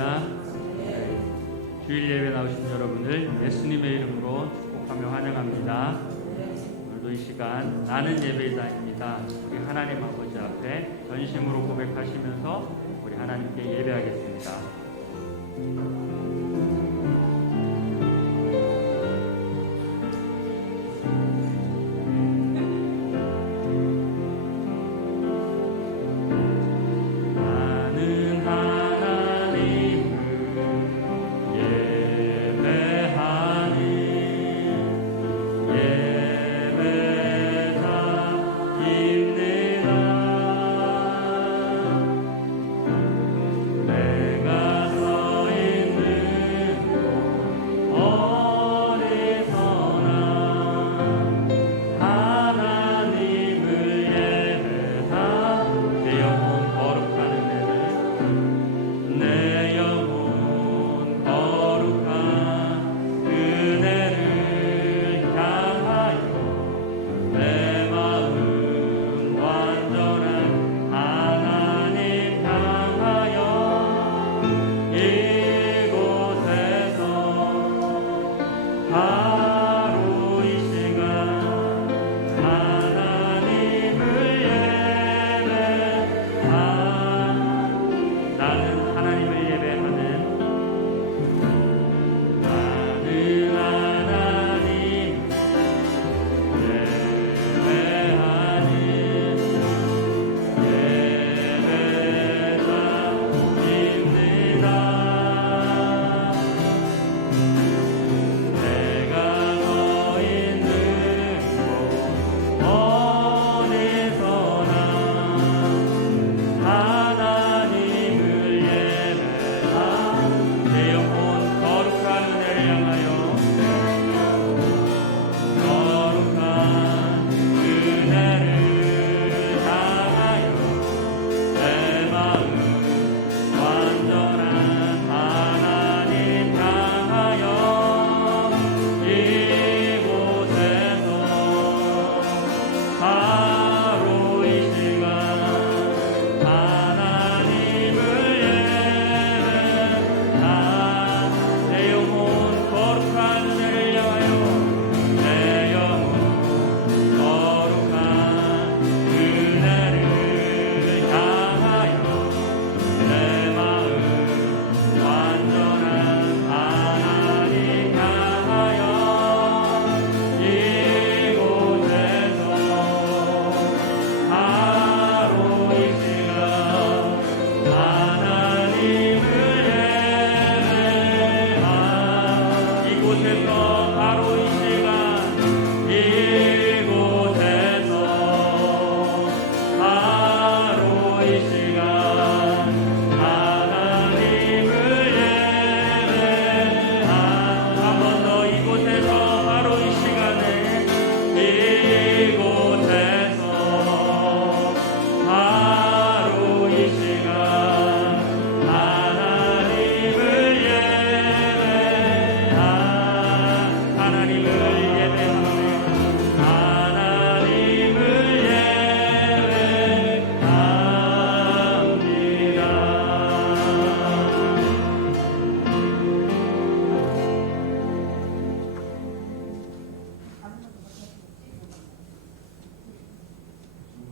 할렐루야. 주일 예배 나오신 여러분을 예수님의 이름으로 축복하며 환영합니다. 오늘도 이 시간 나는 예배자입니다. 우리 하나님 아버지 앞에 전심으로 고백하시면서 우리 하나님께 예배하겠습니다.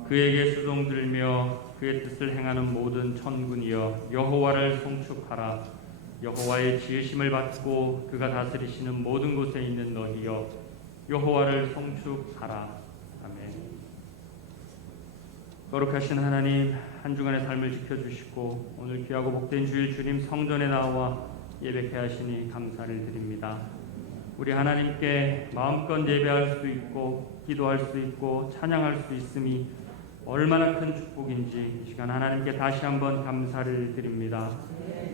그에게 수종 들며 그의 뜻을 행하는 모든 천군이여 여호와를 송축하라. 여호와의 지으심을 받고 그가 다스리시는 모든 곳에 있는 너희여 여호와를 송축하라. 아멘. 거룩하신 하나님, 한 주간의 삶을 지켜주시고 오늘 귀하고 복된 주일 주님 성전에 나와 예배케 하시니 감사를 드립니다. 우리 하나님께 마음껏 예배할 수 있고 기도할 수 있고 찬양할 수 있음이 얼마나 큰 축복인지 이 시간 하나님께 다시 한번 감사를 드립니다.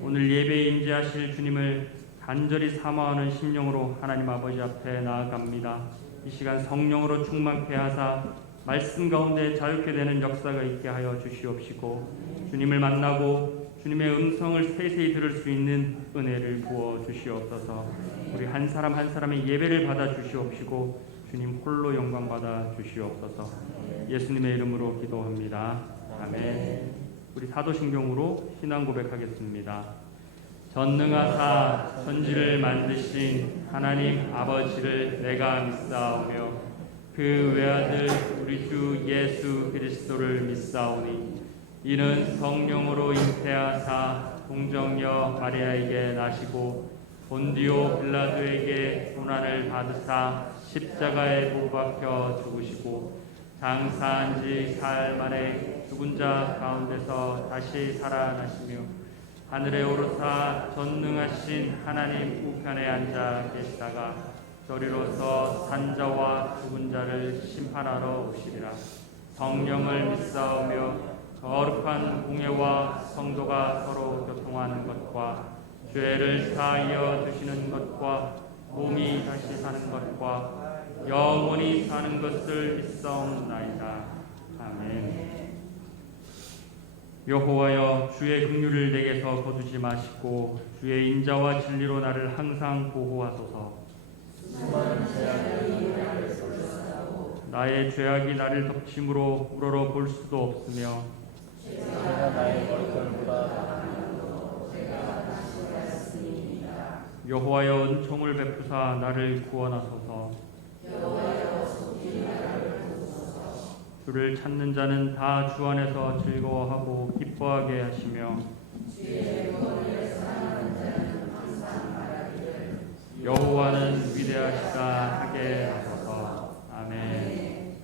오늘 예배에 임재하실 주님을 간절히 사모하는 심령으로 하나님 아버지 앞에 나아갑니다. 이 시간 성령으로 충만케 하사 말씀 가운데 자유케 되는 역사가 있게 하여 주시옵시고 주님을 만나고 주님의 음성을 세세히 들을 수 있는 은혜를 부어 주시옵소서. 우리 한 사람 한 사람의 예배를 받아 주시옵시고 주님 홀로 영광 받아 주시옵소서. 예수님의 이름으로 기도합니다. 아멘. 우리 사도신경으로 신앙 고백하겠습니다. 전능하사 천지를 만드신 하나님 아버지를 내가 믿사오며 그 외아들 우리 주 예수 그리스도를 믿사오니 이는 성령으로 잉태하사 동정녀 마리아에게 나시고 본디오 빌라도에게 고난을 받으사 십자가에 못 박혀 죽으시고 장사한 지 사흘 만에 죽은 자 가운데서 다시 살아나시며 하늘에 오르사 전능하신 하나님 우편에 앉아 계시다가 저리로서 산자와 죽은 자를 심판하러 오시리라. 성령을 믿사오며 거룩한 공예와 성도가 서로 교통하는 것과 죄를 사하여 주시는 것과 몸이 다시 사는 것과 영원히 사는 것을 믿사옵나이다. 아멘. 여호와여 주의 긍휼을 내게서 거두지 마시고 주의 인자와 진리로 나를 항상 보호하소서. 나의 죄악이 나를 덮침으로 우러러 볼 수도 없으며 여호와여 은총을 베푸사 나를 구원하소서. 주를 찾는 자는 다 주 안에서 즐거워하고 기뻐하게 하시며 여호와는 위대하시다 하게 하소서. 아멘.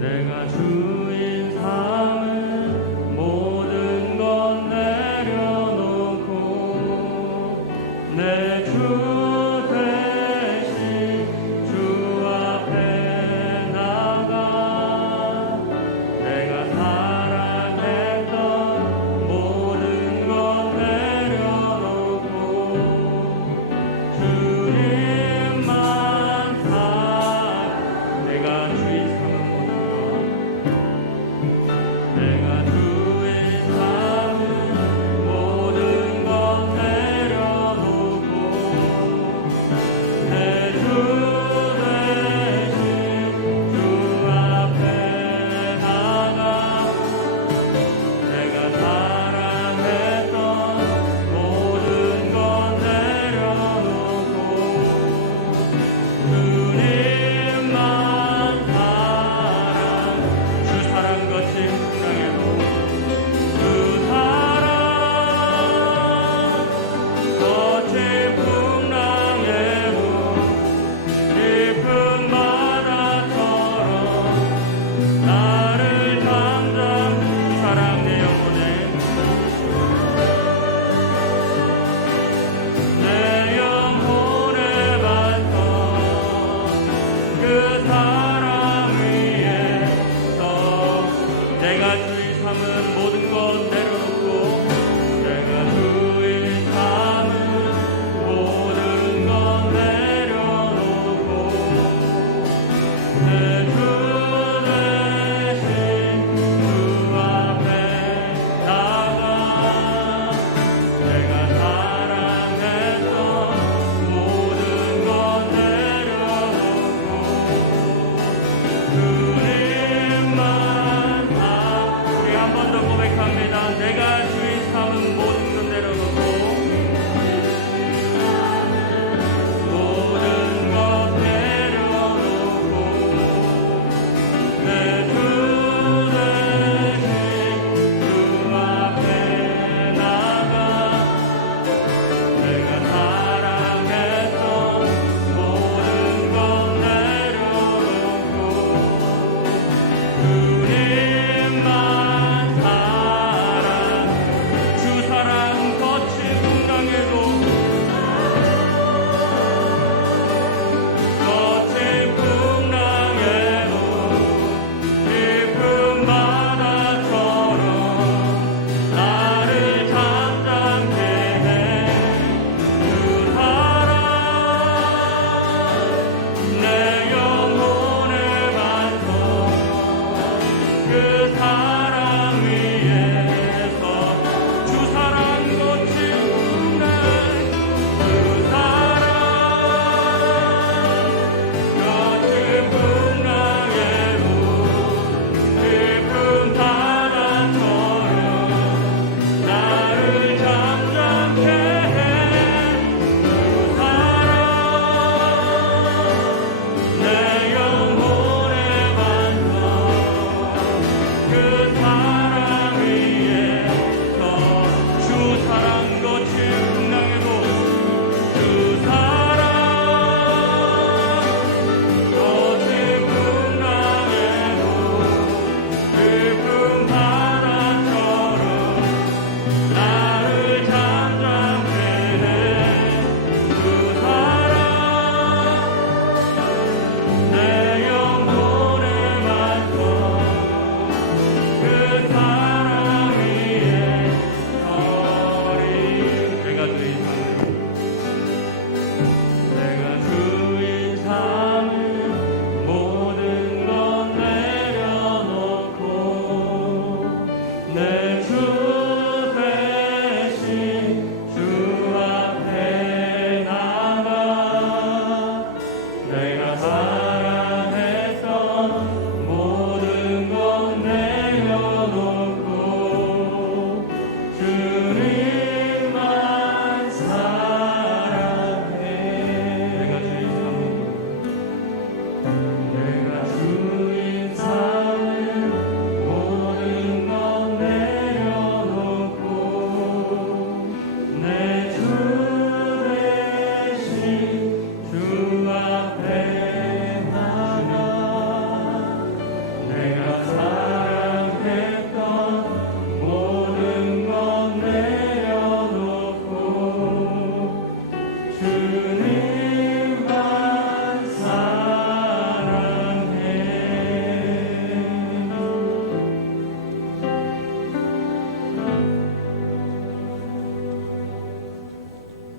내가 주인 삼은 모든 것 내려놓고 내 주 대신 주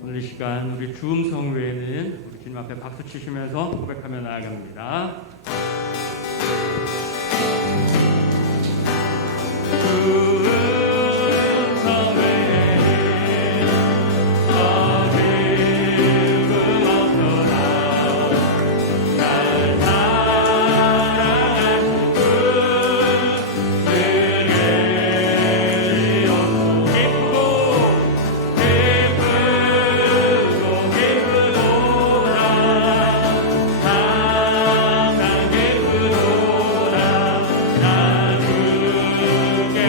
오늘 이 시간 우리 주음성 외에는 우리 주님 앞에 박수 치시면서 고백하며 나아갑니다. 나 주께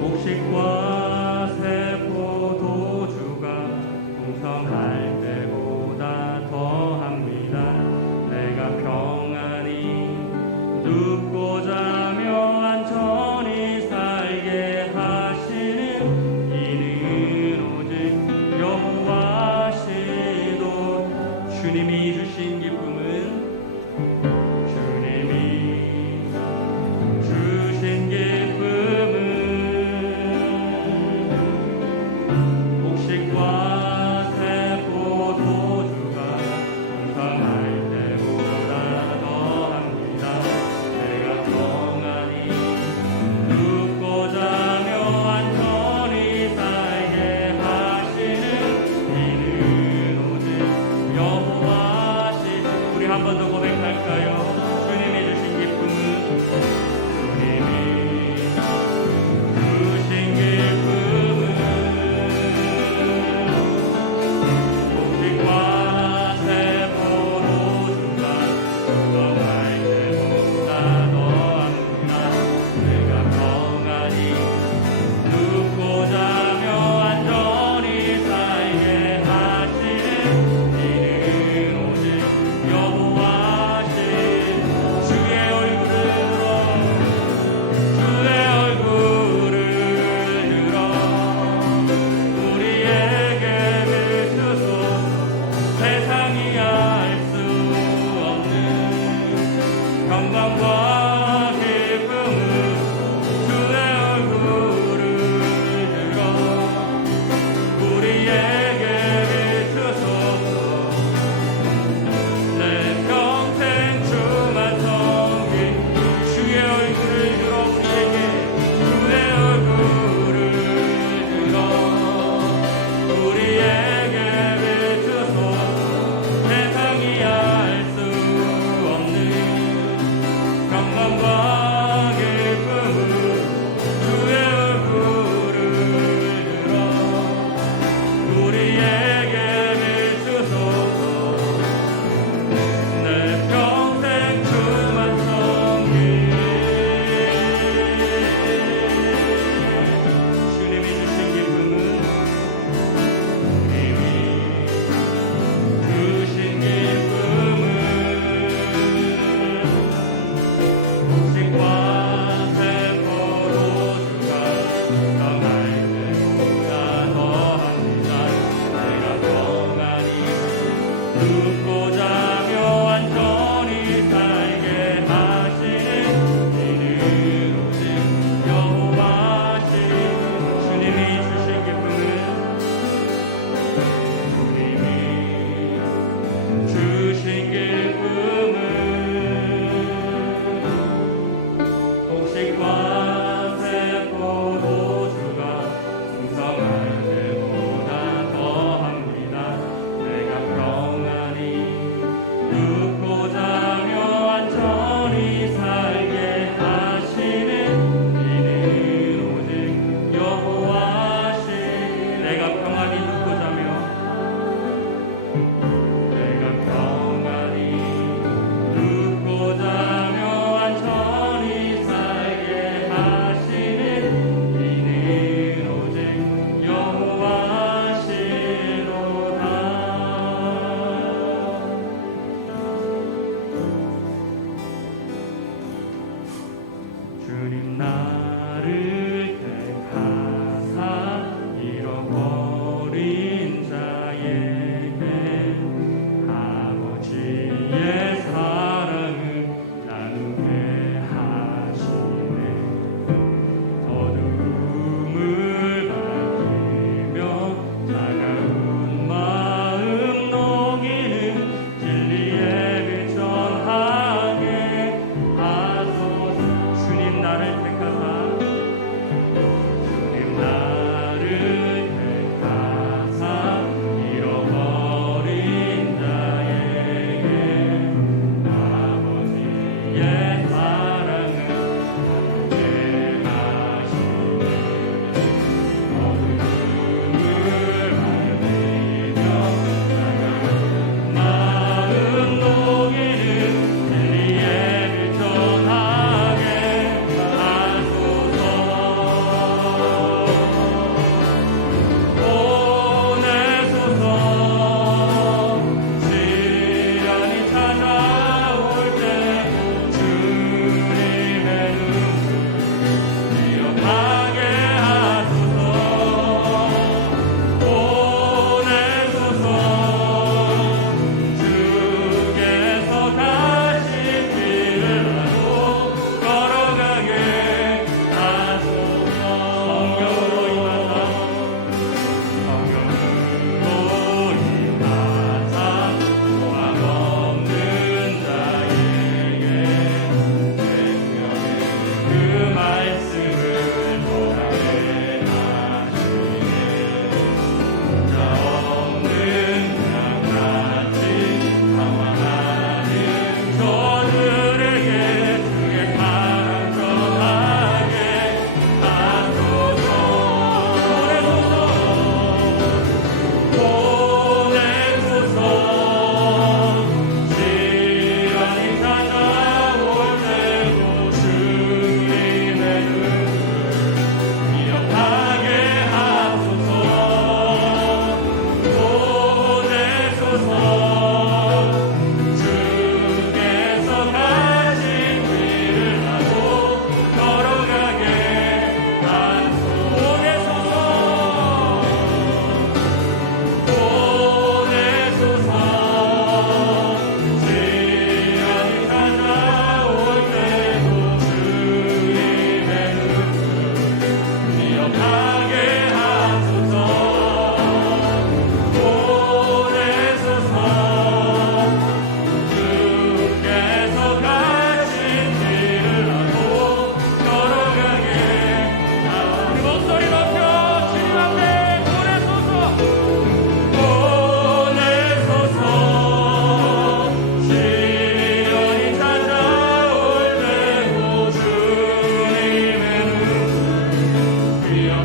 곡식과 세포도주가 풍성할 때보다 더합니다. 내가 평안히 눕고 자며 안전히 살게 하시는 이는 오직 여호와시도. 주님이 주신 기쁨은 주신 기쁨은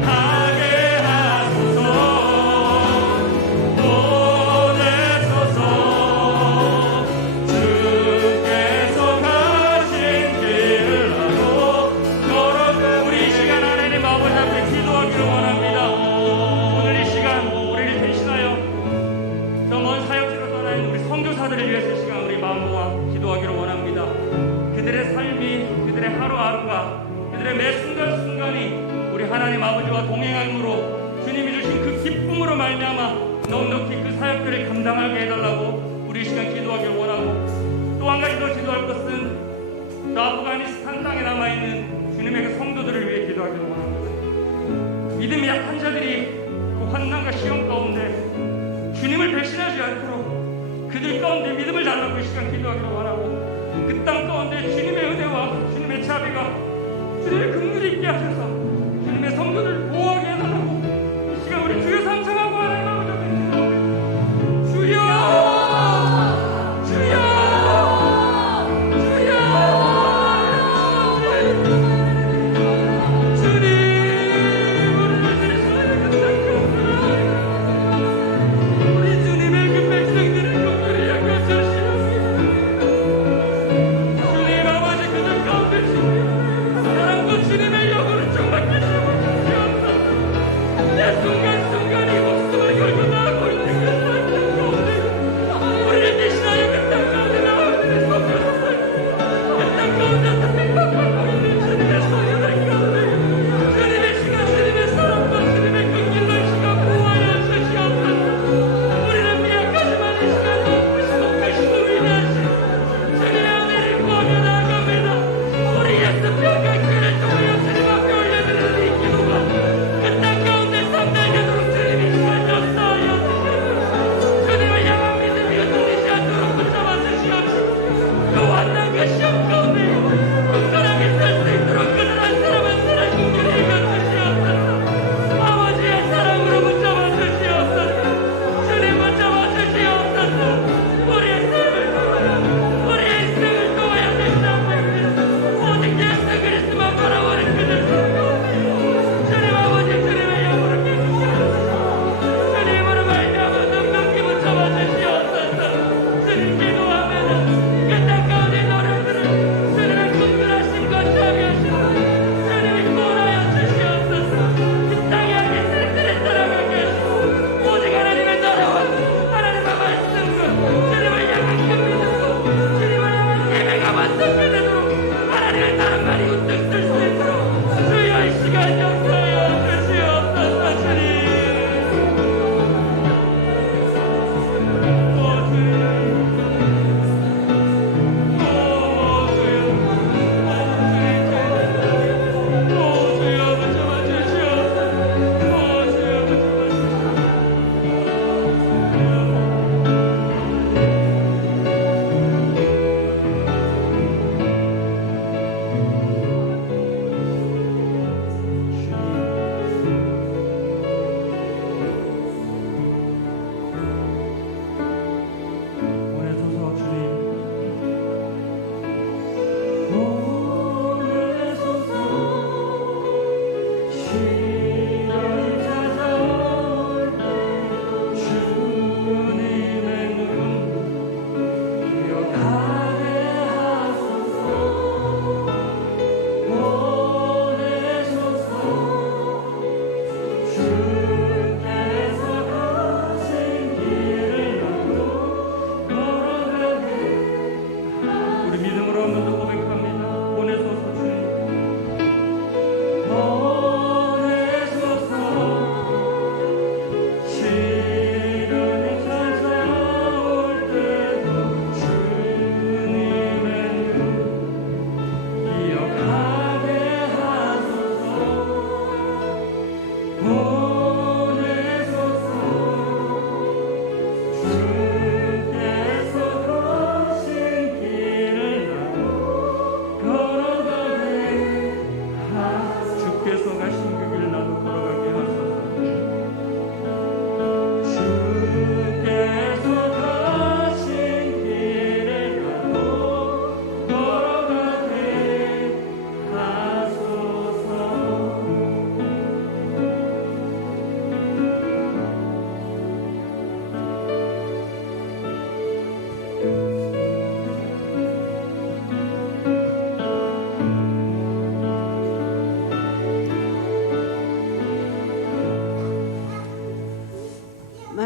하게 하소서. 보내소서. 주께서 가신 길을 나도 걸어가. 우리 이 시간 하나님 아버지 앞에 기도하기를 원합니다. 오늘 이 시간 우리를 대신하여 저 먼 사역지로 떠난 우리 선교사들을 위해서 이 시간 우리 마음 모아 기도하기를 원합니다. 그들의 삶이, 그들의 하루하루가, 그들의 매 순간순간이 우리 하나님 아버지와 동행함으로 주님이 주신 그 기쁨으로 말미암아 넉넉히 그 사역들을 감당하게 해달라고 우리 이 시간 기도하기를 원하고, 또 한 가지 더 기도할 것은 저 아프가니스탄 땅에 남아있는 주님의 그 성도들을 위해 기도하기를 원합니다. 믿음이 약한 자들이 그 환난과 시험 가운데 주님을 배신하지 않도록 그들 가운데 믿음을 달라고 이 시간 기도하기를 원하고, 그 땅 가운데 주님의 은혜와 주님의 자비가, 주님의 긍휼이 있게 하셔서 주님의 성도들을 보호하게 해달라고 이 시간 우리 주여 삼창하고 하나님 아버지 앞에 기도합니다. 주여, 주여, 주여, 주님, 우리 우리 주님의 그 백성들의 긍휼이 약하시옵소서. 주님 아버지 그들 가운데 주님 사랑도 주님의 영으로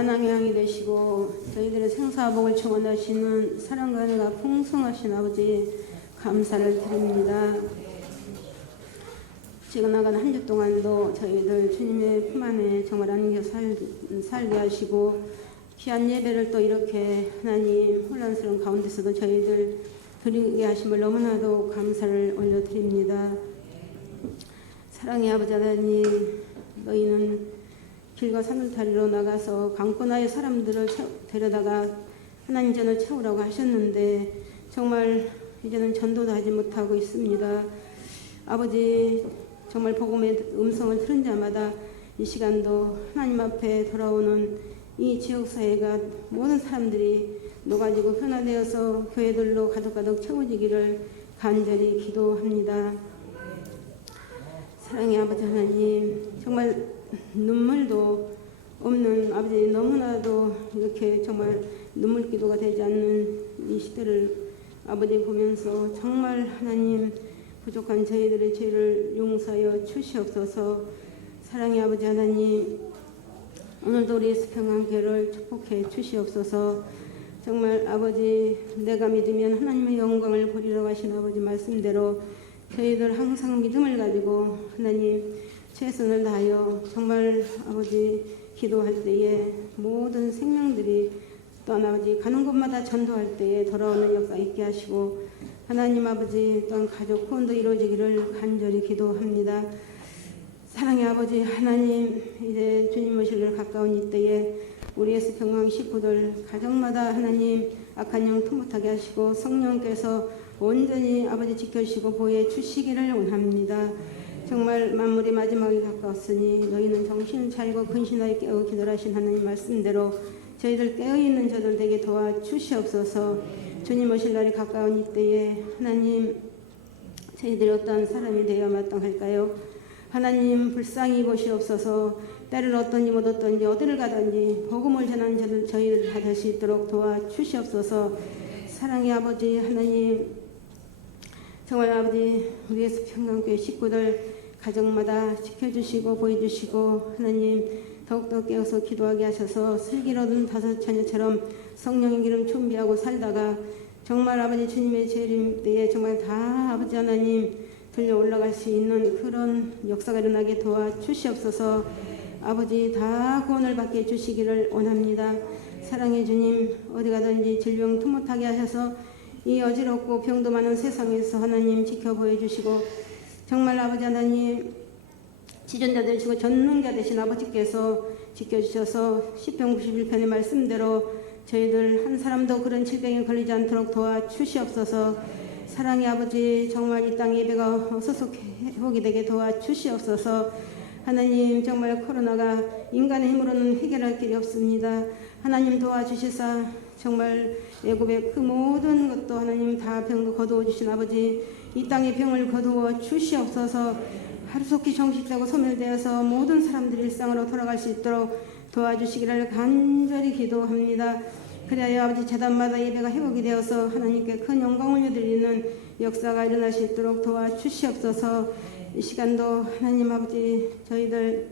만왕의 되시고 저희들의 생사복을 청원하시는 사랑과 은혜가 풍성하신 아버지 감사를 드립니다. 지금 나간 한 주 동안도 저희들 주님의 품 안에 정말 안겨 살게 하시고 귀한 예배를 또 이렇게 하나님 혼란스러운 가운데서도 저희들 드리게 하심을 너무나도 감사를 올려드립니다. 사랑의 아버지 하나님, 너희는 길과 산울타리로 나가서 강권하의 사람들을 데려다가 하나님 전을 채우라고 하셨는데 정말 이제는 전도도 하지 못하고 있습니다. 아버지, 정말 복음의 음성을 들은 자마다 이 시간도 하나님 앞에 돌아오는 이 지역사회가 모든 사람들이 녹아지고 변화되어서 교회들로 가득가득 채워지기를 간절히 기도합니다. 사랑의 아버지 하나님, 정말 눈물도 없는 아버지, 너무나도 이렇게 정말 눈물기도가 되지 않는 이 시대를 아버지 보면서 정말 하나님 부족한 저희들의 죄를 용서하여 주시옵소서. 사랑의 아버지 하나님, 오늘도 우리 수평강교회를 축복해 주시옵소서. 정말 아버지, 내가 믿으면 하나님의 영광을 보리라고 하신 아버지 말씀대로 저희들 항상 믿음을 가지고 하나님 최선을 다하여 정말 아버지 기도할 때에 모든 생명들이 또한 아버지 가는 곳마다 전도할 때에 돌아오는 역사 있게 하시고 하나님 아버지 또한 가족 구원도 이루어지기를 간절히 기도합니다. 사랑의 아버지 하나님, 이제 주님 오실 가까운 이때에 우리 예수평강 식구들 가정마다 하나님 악한 영 통못하게 하시고 성령께서 온전히 아버지 지켜주시고 보호해 주시기를 원합니다. 정말 만물이 마지막에 가까웠으니 너희는 정신을 차리고 근신하여 깨어 기도를 하신 하나님 말씀대로 저희들 깨어있는 저들 되게 도와주시옵소서. 주님 오실 날이 가까운 이때에 하나님 저희들이 어떠한 사람이 되어 마땅할까요? 하나님 불쌍히 보시옵소서. 때를 어떤 이 못 어떤지 어디를 가든지 복음을 전하는 저희들 다 될 수 있도록 도와주시옵소서. 사랑의 아버지 하나님, 정말 아버지 우리 예수평강교회 식구들 가정마다 지켜주시고 보여주시고 하나님 더욱더 깨어서 기도하게 하셔서 슬기로운 다섯 처녀처럼 성령의 기름 준비하고 살다가 정말 아버지 주님의 재림 때에 정말 다 아버지 하나님 들려 올라갈 수 있는 그런 역사가 일어나게 도와주시옵소서. 아버지 다 구원을 받게 해주시기를 원합니다. 사랑의 주님, 어디 가든지 질병 투못하게 하셔서 이 어지럽고 병도 많은 세상에서 하나님 지켜보여 주시고 정말 아버지 하나님 지존자 되시고 전능자 되신 아버지께서 지켜주셔서 시편 91편의 말씀대로 저희들 한 사람도 그런 질병에 걸리지 않도록 도와주시옵소서. 사랑의 아버지, 정말 이 땅 예배가 소속 회복이 되게 도와주시옵소서. 하나님, 정말 코로나가 인간의 힘으로는 해결할 길이 없습니다. 하나님 도와주시사 정말 애굽의 그 모든 것도 하나님 다 병도 거두어 주신 아버지, 이 땅의 병을 거두어 주시옵소서. 하루속히 정식되고 소멸되어서 모든 사람들이 일상으로 돌아갈 수 있도록 도와주시기를 간절히 기도합니다. 그래야 아버지 재단마다 예배가 회복이 되어서 하나님께 큰 영광을 올려드리는 역사가 일어날 수 있도록 도와주시옵소서. 이 시간도 하나님 아버지 저희들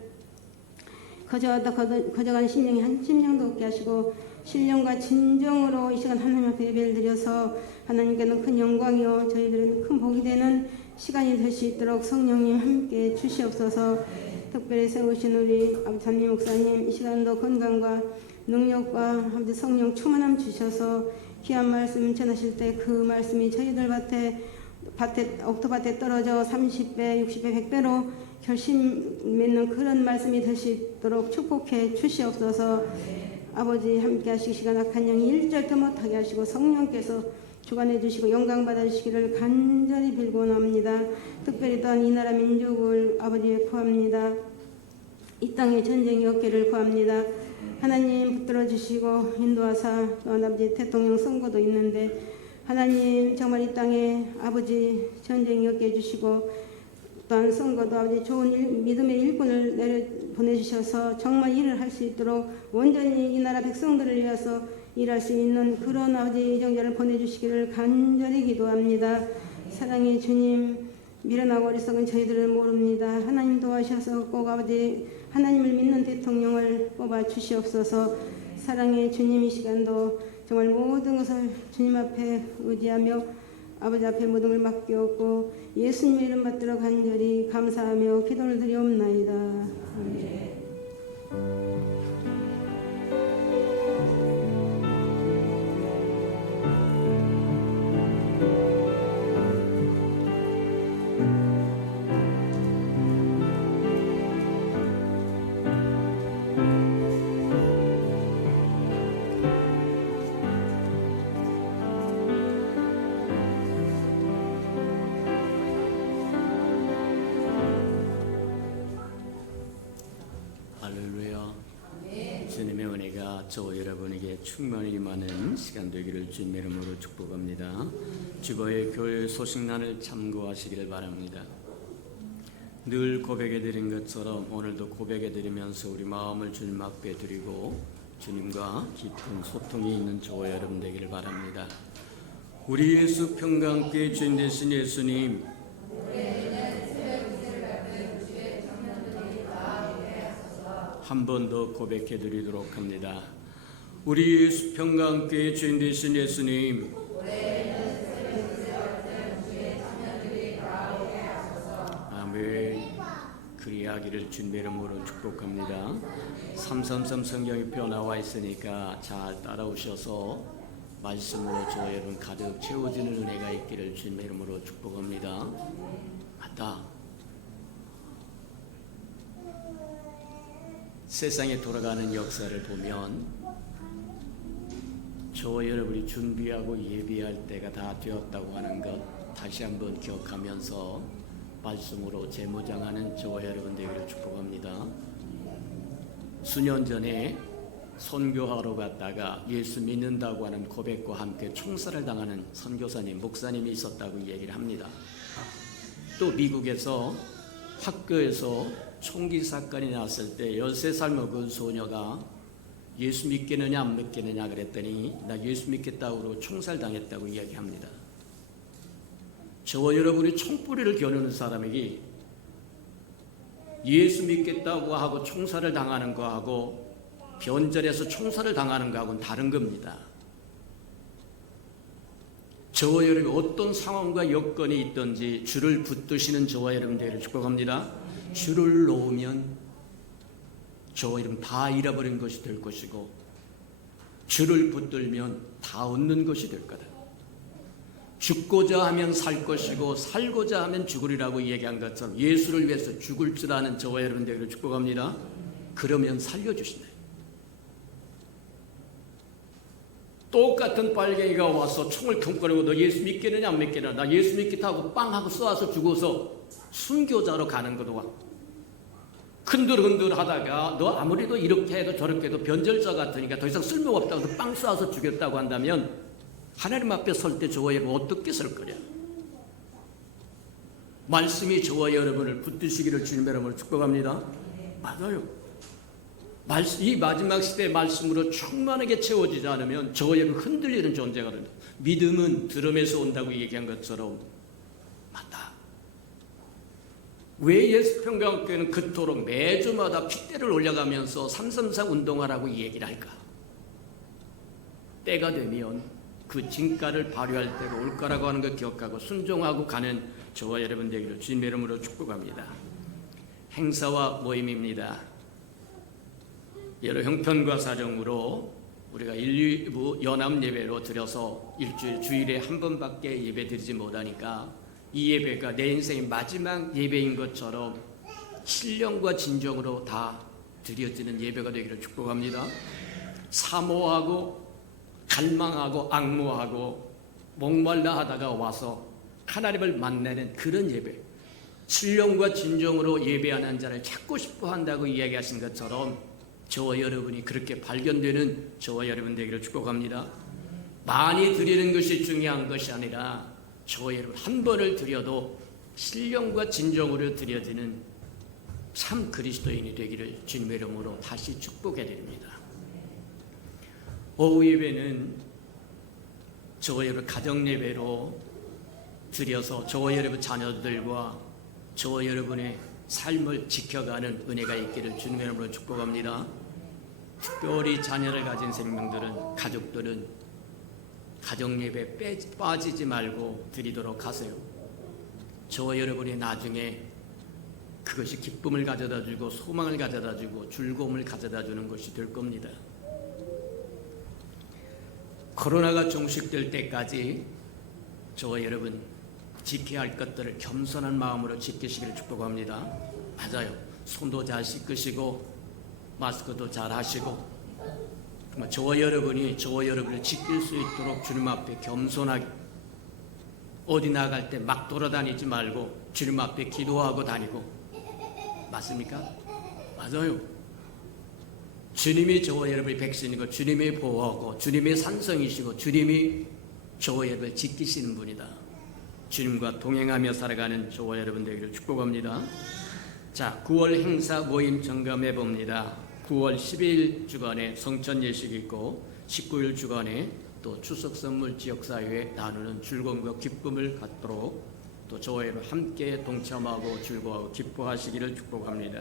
거저간 심령이 한 심령도 없게 하시고 신령과 진정으로 이 시간 하나님 앞에 예배를 드려서 하나님께는 큰 영광이요 저희들은 큰 복이 되는 시간이 될 수 있도록 성령님 함께 주시옵소서. 특별히 세우신 우리 아버지 담임 목사님 이 시간도 건강과 능력과 아버지 성령 충만함 주셔서 귀한 말씀 전하실 때 그 말씀이 저희들 옥토밭에 떨어져 30배, 60배, 100배로 결심 맺는 그런 말씀이 될 수 있도록 축복해 주시옵소서. 아버지 함께 하시기 시간 악한 영이 1절도 못하게 하시고 성령께서 주관해 주시고 영광 받아주시기를 간절히 빌고나옵니다. 특별히 또한 이 나라 민족을 아버지에 구합니다. 이 땅에 전쟁이 없기를 구합니다. 하나님 붙들어 주시고 인도하사 또한 아버지 대통령 선거도 있는데 하나님 정말 이 땅에 아버지 전쟁이 없게 해주시고 또한 선거도 아버지 좋은 믿음의 일꾼을 내려 보내주셔서 정말 일을 할 수 있도록 온전히 이 나라 백성들을 위해서 일할 수 있는 그런 아버지 이정자를 보내주시기를 간절히 기도합니다. 사랑의 주님, 미련하고 어리석은 저희들은 모릅니다. 하나님 도와주셔서 꼭 아버지 하나님을 믿는 대통령을 뽑아 주시옵소서. 사랑의 주님, 이 시간도 정말 모든 것을 주님 앞에 의지하며 아버지 앞에 모든 걸 맡기었고 예수님의 이름 받들어 간절히 감사하며 기도를 드리옵나이다. 아멘. 할렐루야. 주님의 은혜가 저와 여러분에게 충만히 임하는 시간 되기를 주님의 이름으로 축복합니다. 주보의 교회 소식란을 참고하시기를 바랍니다. 늘 고백해드린 것처럼 오늘도 고백해드리면서 우리 마음을 주님 앞에 드리고 주님과 깊은 소통이 있는 저와 여러분 되기를 바랍니다. 우리 예수 평강교회 주인 되신 예수님, 한 번 더 고백해 드리도록 합니다. 우리 예수 평강교회 주인 되신 예수님, 아멘. 그리하기를 주님의 이름으로 축복합니다. 333 성경표 나와 있으니까 잘 따라오셔서 말씀으로 저와 여러분 가득 채워지는 은혜가 있기를 주님의 이름으로 축복합니다. 맞다. 세상에 돌아가는 역사를 보면 저와 여러분이 준비하고 예비할 때가 다 되었다고 하는 것 다시 한번 기억하면서 말씀으로 재무장하는 저와 여러분 되기를 축복합니다. 수년 전에 선교하러 갔다가 예수 믿는다고 하는 고백과 함께 총살을 당하는 선교사님, 목사님이 있었다고 얘기를 합니다. 또 미국에서 학교에서 총기 사건이 났을 때 13살 먹은 소녀가 예수 믿겠느냐 안 믿겠느냐 그랬더니 나 예수 믿겠다고 그러고 총살당했다고 이야기합니다. 저와 여러분이 총뿌리를 겨누는 사람에게 예수 믿겠다고 하고 총살을 당하는 거하고 변절해서 총살을 당하는 거하고는 다른 겁니다. 저와 여러분이 어떤 상황과 여건이 있든지 주를 붙드시는 저와 여러분들을 축복합니다. 주를 놓으면 저와 여러분 다 잃어버린 것이 될 것이고 주를 붙들면 다 얻는 것이 될 거다. 죽고자 하면 살 것이고 살고자 하면 죽으리라고 얘기한 것처럼 예수를 위해서 죽을 줄 아는 저와 여러분들을 축복합니다. 그러면 살려주신다. 똑같은 빨갱이가 와서 총을 쿵거리고 너 예수 믿겠느냐 안 믿겠느냐 나 예수 믿겠다 하고 빵 하고 쏘아서 죽어서 순교자로 가는 것도 흔들흔들 하다가 너 아무리도 이렇게 해도 저렇게 해도 변절자 같으니까 더 이상 쓸모가 없다고 빵 쏘아서 죽였다고 한다면 하나님 앞에 설 때 저와 여러분 어떻게 설 거냐. 말씀이 저와 여러분을 붙드시기를 주님의 이름으로 축복합니다. 맞아요. 이 마지막 시대의 말씀으로 충만하게 채워지지 않으면 저와 여러분 흔들리는 존재가 됩니다. 믿음은 들음에서 온다고 얘기한 것처럼 맞다. 왜 예수평강교회는 그토록 매주마다 핏대를 올려가면서 334 운동하라고 얘기를 할까? 때가 되면 그 진가를 발휘할 때가 올 거라고 하는 걸 기억하고 순종하고 가는 저와 여러분 되기를 주님의 이름으로 축복합니다. 행사와 모임입니다. 여러 형편과 사정으로 우리가 일부 연합 예배로 드려서 주일에 한 번밖에 예배 드리지 못하니까 이 예배가 내 인생의 마지막 예배인 것처럼 신령과 진정으로 다 드려지는 예배가 되기를 축복합니다. 사모하고 갈망하고 악모하고 목말라 하다가 와서 하나님을 만나는 그런 예배, 신령과 진정으로 예배하는 자를 찾고 싶어 한다고 이야기하신 것처럼 저와 여러분이 그렇게 발견되는 저와 여러분 되기를 축복합니다. 많이 드리는 것이 중요한 것이 아니라 저와 여러분 한 번을 드려도 신령과 진정으로 드려지는 참 그리스도인이 되기를 주님의 이름으로 다시 축복해 드립니다. 오후 예배는 저와 여러분 가정 예배로 드려서 저와 여러분 자녀들과 저와 여러분의 삶을 지켜가는 은혜가 있기를 주님의 이름으로 축복합니다. 특별히 자녀를 가진 생명들은, 가족들은 가정예배 빠지지 말고 드리도록 하세요. 저와 여러분이 나중에 그것이 기쁨을 가져다 주고 소망을 가져다 주고 즐거움을 가져다 주는 것이 될 겁니다. 코로나가 종식될 때까지 저와 여러분 지켜야 할 것들을 겸손한 마음으로 지키시기를 축복합니다. 맞아요. 손도 잘 씻으시고 마스크도 잘 하시고 저와 여러분을 지킬 수 있도록 주님 앞에 겸손하게, 어디 나갈 때 막 돌아다니지 말고 주님 앞에 기도하고 다니고. 맞습니까? 맞아요. 주님이 저와 여러분의 백성이고 주님이 보호하고 주님의 산성이시고 주님이 저와 여러분을 지키시는 분이다. 주님과 동행하며 살아가는 저와 여러분 되기를 축복합니다. 자, 9월 행사 모임 점검해 봅니다. 9월 12일 주간에 성천 예식 있고 19일 주간에 또 추석 선물 지역사회에 나누는 즐거움과 기쁨을 갖도록 또 저와 여러분 함께 동참하고 즐거워하고 기뻐하시기를 축복합니다.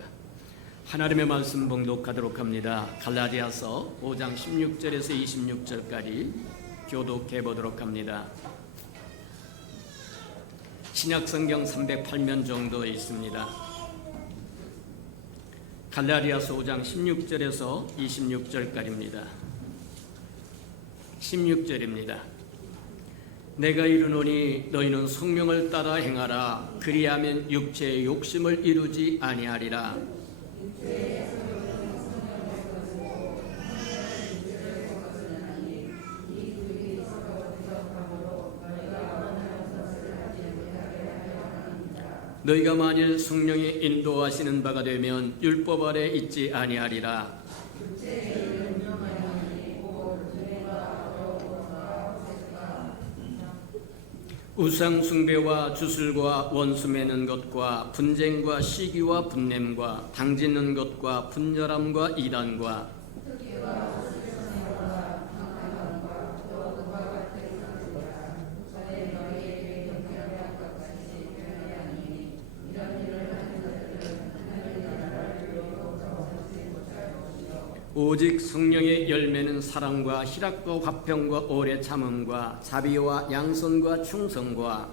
하나님의 말씀 봉독하도록 합니다. 갈라디아서 5장 16절에서 26절까지 교독해 보도록 합니다. 신약성경 308면 정도 있습니다. 갈라디아서 5장 16절에서 26절까지입니다. 16절입니다. 내가 이르노니 너희는 성령을 따라 행하라. 그리하면 육체의 욕심을 이루지 아니하리라. 너희가 만일 성령이 인도하시는 바가 되면 율법 아래 있지 아니하리라. 우상 숭배와 주술과 원수 매는 것과 분쟁과 시기와 분냄과 당짓는 것과 분열함과 이단과 오직 성령의 열매는 사랑과 희락과 화평과 오래 참음과 자비와 양선과 충성과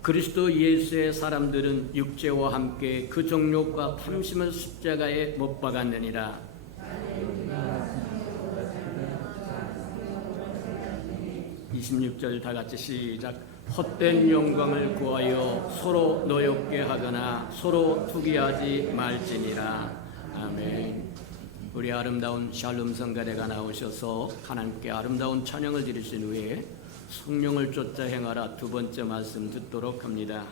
그리스도 예수의 사람들은 육체와 함께 그 정욕과 탐심을 십자가에 못 박았느니라. 26절 다 같이 시작. 헛된 영광을 구하여 서로 노엽게 하거나 서로 투기하지 말지니라. 아멘. 우리 아름다운 샬롬 성가대가 나오셔서 하나님께 아름다운 찬양을 드리신 후에 성령을 쫓아 행하라 두 번째 말씀 듣도록 합니다.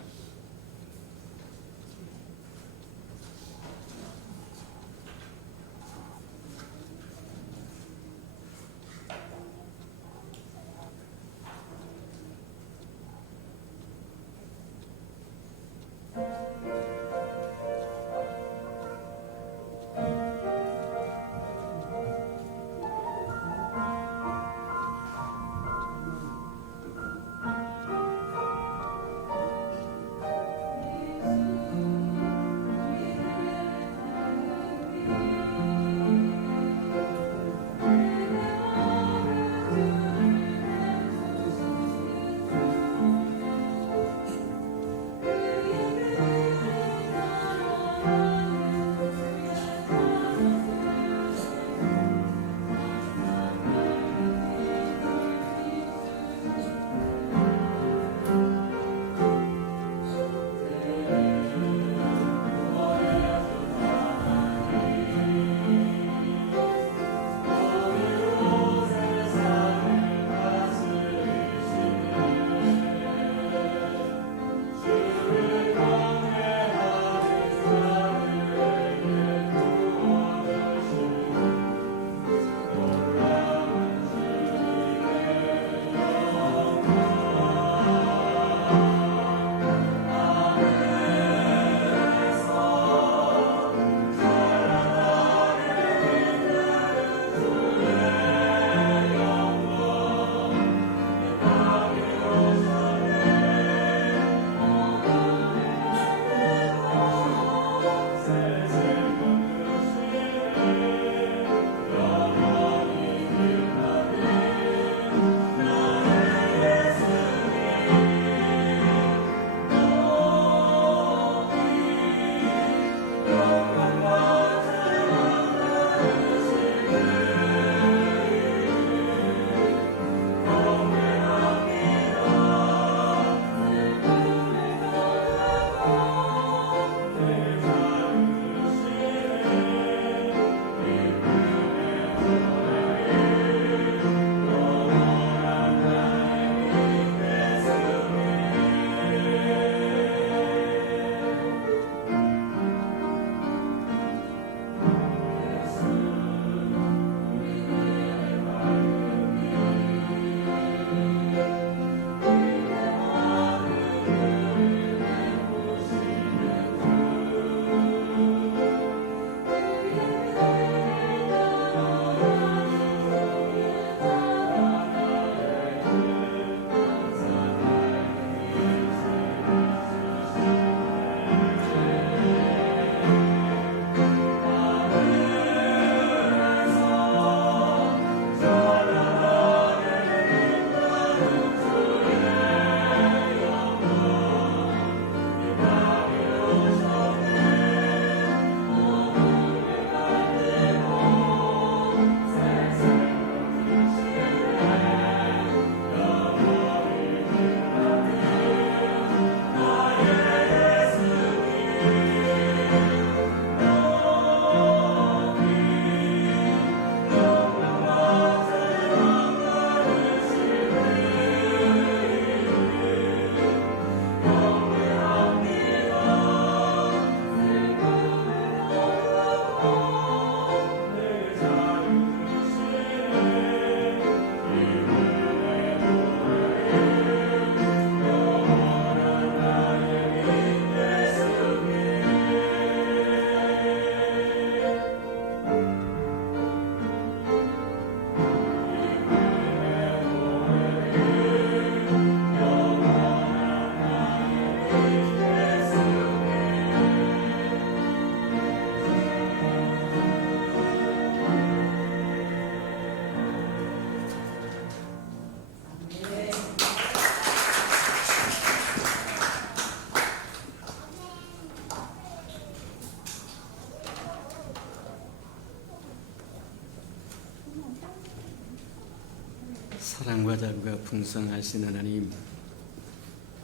사랑과 자비가 풍성하신 하나님,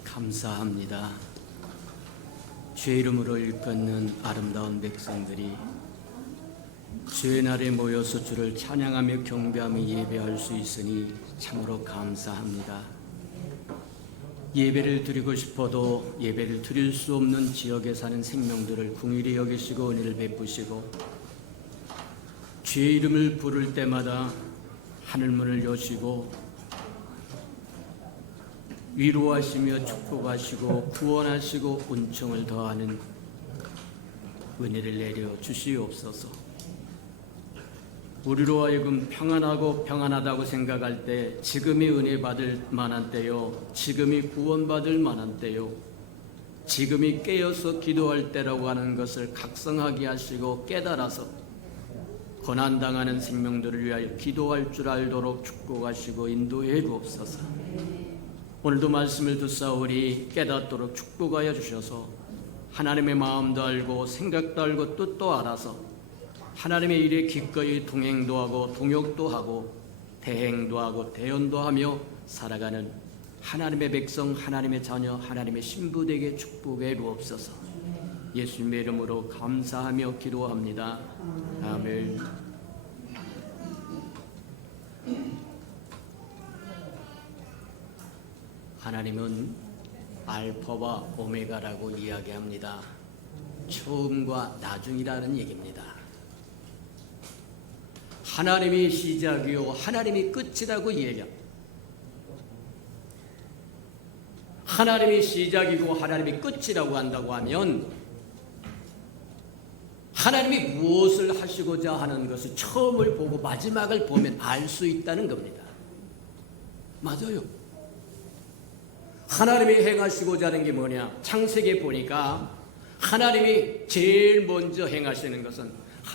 감사합니다. 주의 이름으로 일컫는 아름다운 백성들이 주의 날에 모여서 주를 찬양하며 경배하며 예배할 수 있으니 참으로 감사합니다. 예배를 드리고 싶어도 예배를 드릴 수 없는 지역에 사는 생명들을 긍휼히 여기시고 은혜를 베푸시고 주의 이름을 부를 때마다 하늘문을 여시고 위로하시며 축복하시고 구원하시고 은총을 더하는 은혜를 내려 주시옵소서. 우리로 하여금 평안하고 평안하다고 생각할 때 지금이 은혜 받을 만한 때요, 지금이 구원받을 만한 때요, 지금이 깨어서 기도할 때라고 하는 것을 각성하게 하시고 깨달아서 고난당하는 생명들을 위하여 기도할 줄 알도록 축복하시고 인도해 주옵소서. 오늘도 말씀을 듣사오니 깨닫도록 축복하여 주셔서 하나님의 마음도 알고 생각도 알고 뜻도 알아서 하나님의 일에 기꺼이 동행도 하고 동역도 하고 대행도 하고 대언도 하며 살아가는 하나님의 백성, 하나님의 자녀, 하나님의 신부되게 축복해 주옵소서. 예수님의 이름으로 감사하며 기도합니다. 아멘. 하나님은 알파와 오메가라고 이야기합니다. 처음과 나중이라는 얘기입니다. 하나님이 시작이요 하나님이 끝이라고 이야기합니다. 하나님이 시작이고 하나님이 끝이라고 한다고 하면 하나님이 무엇을 하시고자 하는 것을 처음을 보고 마지막을 보면 알 수 있다는 겁니다. 맞아요. 하나님이 행하시고자 하는 게 뭐냐? 창세기에 보니까 하나님이 제일 먼저 행하시는 것은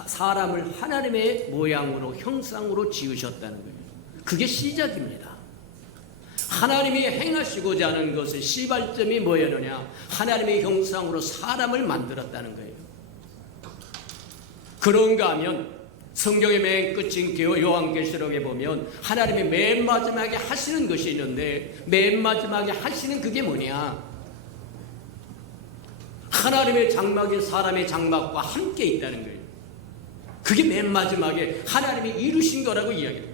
사람을 하나님의 모양으로 형상으로 지으셨다는 거예요. 그게 시작입니다. 하나님이 행하시고자 하는 것의 시발점이 뭐였느냐? 하나님의 형상으로 사람을 만들었다는 거예요. 그런가 하면 성경의 맨 끝인 요한계시록에 보면 하나님이 맨 마지막에 하시는 것이 있는데 맨 마지막에 하시는 그게 뭐냐? 하나님의 장막이 사람의 장막과 함께 있다는 거예요. 그게 맨 마지막에 하나님이 이루신 거라고 이야기해요.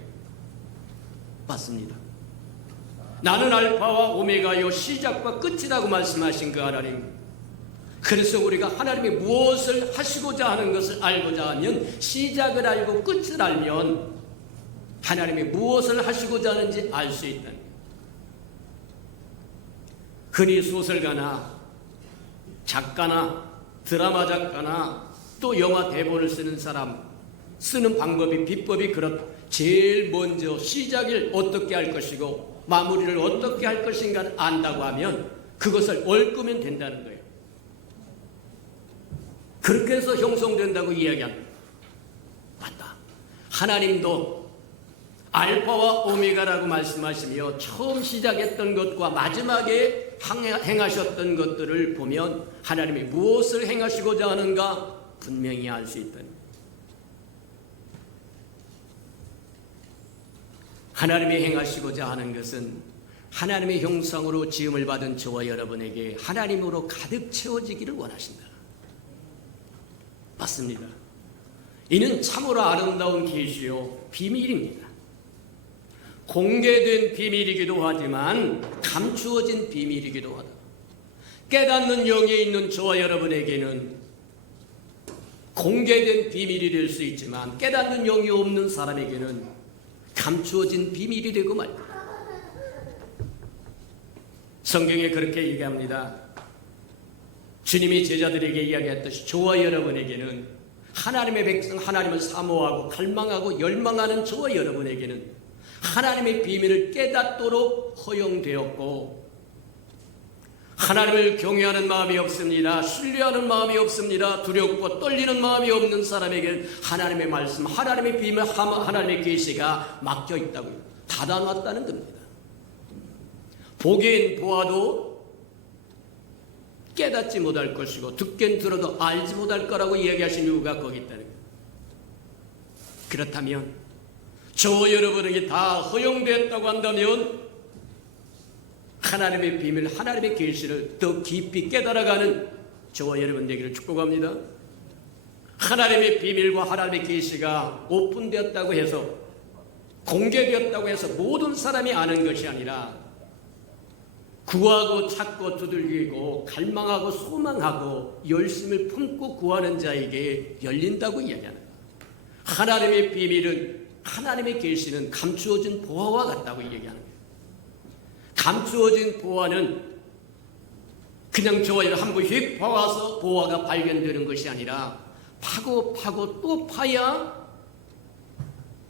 맞습니다. 나는 알파와 오메가요 시작과 끝이라고 말씀하신 그 하나님. 그래서 우리가 하나님이 무엇을 하시고자 하는 것을 알고자 하면 시작을 알고 끝을 알면 하나님이 무엇을 하시고자 하는지 알 수 있다. 흔히 소설가나 작가나 드라마 작가나 또 영화 대본을 쓰는 사람 쓰는 방법이 비법이 그렇다. 제일 먼저 시작을 어떻게 할 것이고 마무리를 어떻게 할 것인가를 안다고 하면 그것을 얽으면 된다는 거예요. 그렇게 해서 형성된다고 이야기합니다. 맞다. 하나님도 알파와 오메가라고 말씀하시며 처음 시작했던 것과 마지막에 행하셨던 것들을 보면 하나님이 무엇을 행하시고자 하는가 분명히 알 수 있다. 하나님이 행하시고자 하는 것은 하나님의 형상으로 지음을 받은 저와 여러분에게 하나님으로 가득 채워지기를 원하신다. 맞습니다. 이는 참으로 아름다운 계시요 비밀입니다. 공개된 비밀이기도 하지만 감추어진 비밀이기도 하다. 깨닫는 영에 있는 저와 여러분에게는 공개된 비밀이 될 수 있지만 깨닫는 영이 없는 사람에게는 감추어진 비밀이 되고 말입니다. 성경에 그렇게 얘기합니다. 주님이 제자들에게 이야기했듯이 저와 여러분에게는 하나님의 백성, 하나님을 사모하고 갈망하고 열망하는 저와 여러분에게는 하나님의 비밀을 깨닫도록 허용되었고 하나님을 경외하는 마음이 없습니다. 신뢰하는 마음이 없습니다. 두렵고 떨리는 마음이 없는 사람에게는 하나님의 말씀, 하나님의 비밀, 하나님의 계시가 막혀 있다고 닫아놨다는 겁니다. 보긴 보아도 깨닫지 못할 것이고 듣긴 들어도 알지 못할 거라고 이야기하신 이유가 거기 있다는 거예요. 그렇다면 저와 여러분에게 다 허용되었다고 한다면 하나님의 비밀, 하나님의 계시를 더 깊이 깨달아가는 저와 여러분 되기를 축복합니다. 하나님의 비밀과 하나님의 계시가 오픈되었다고 해서, 공개되었다고 해서 모든 사람이 아는 것이 아니라 구하고 찾고 두들기고 갈망하고 소망하고 열심을 품고 구하는 자에게 열린다고 이야기하는 거예요. 하나님의 비밀은, 하나님의 계시는 감추어진 보화와 같다고 이야기하는 거예요. 감추어진 보화는 그냥 저와 여러분 한번 휙 파와서 보화가 발견되는 것이 아니라 파고 또 파야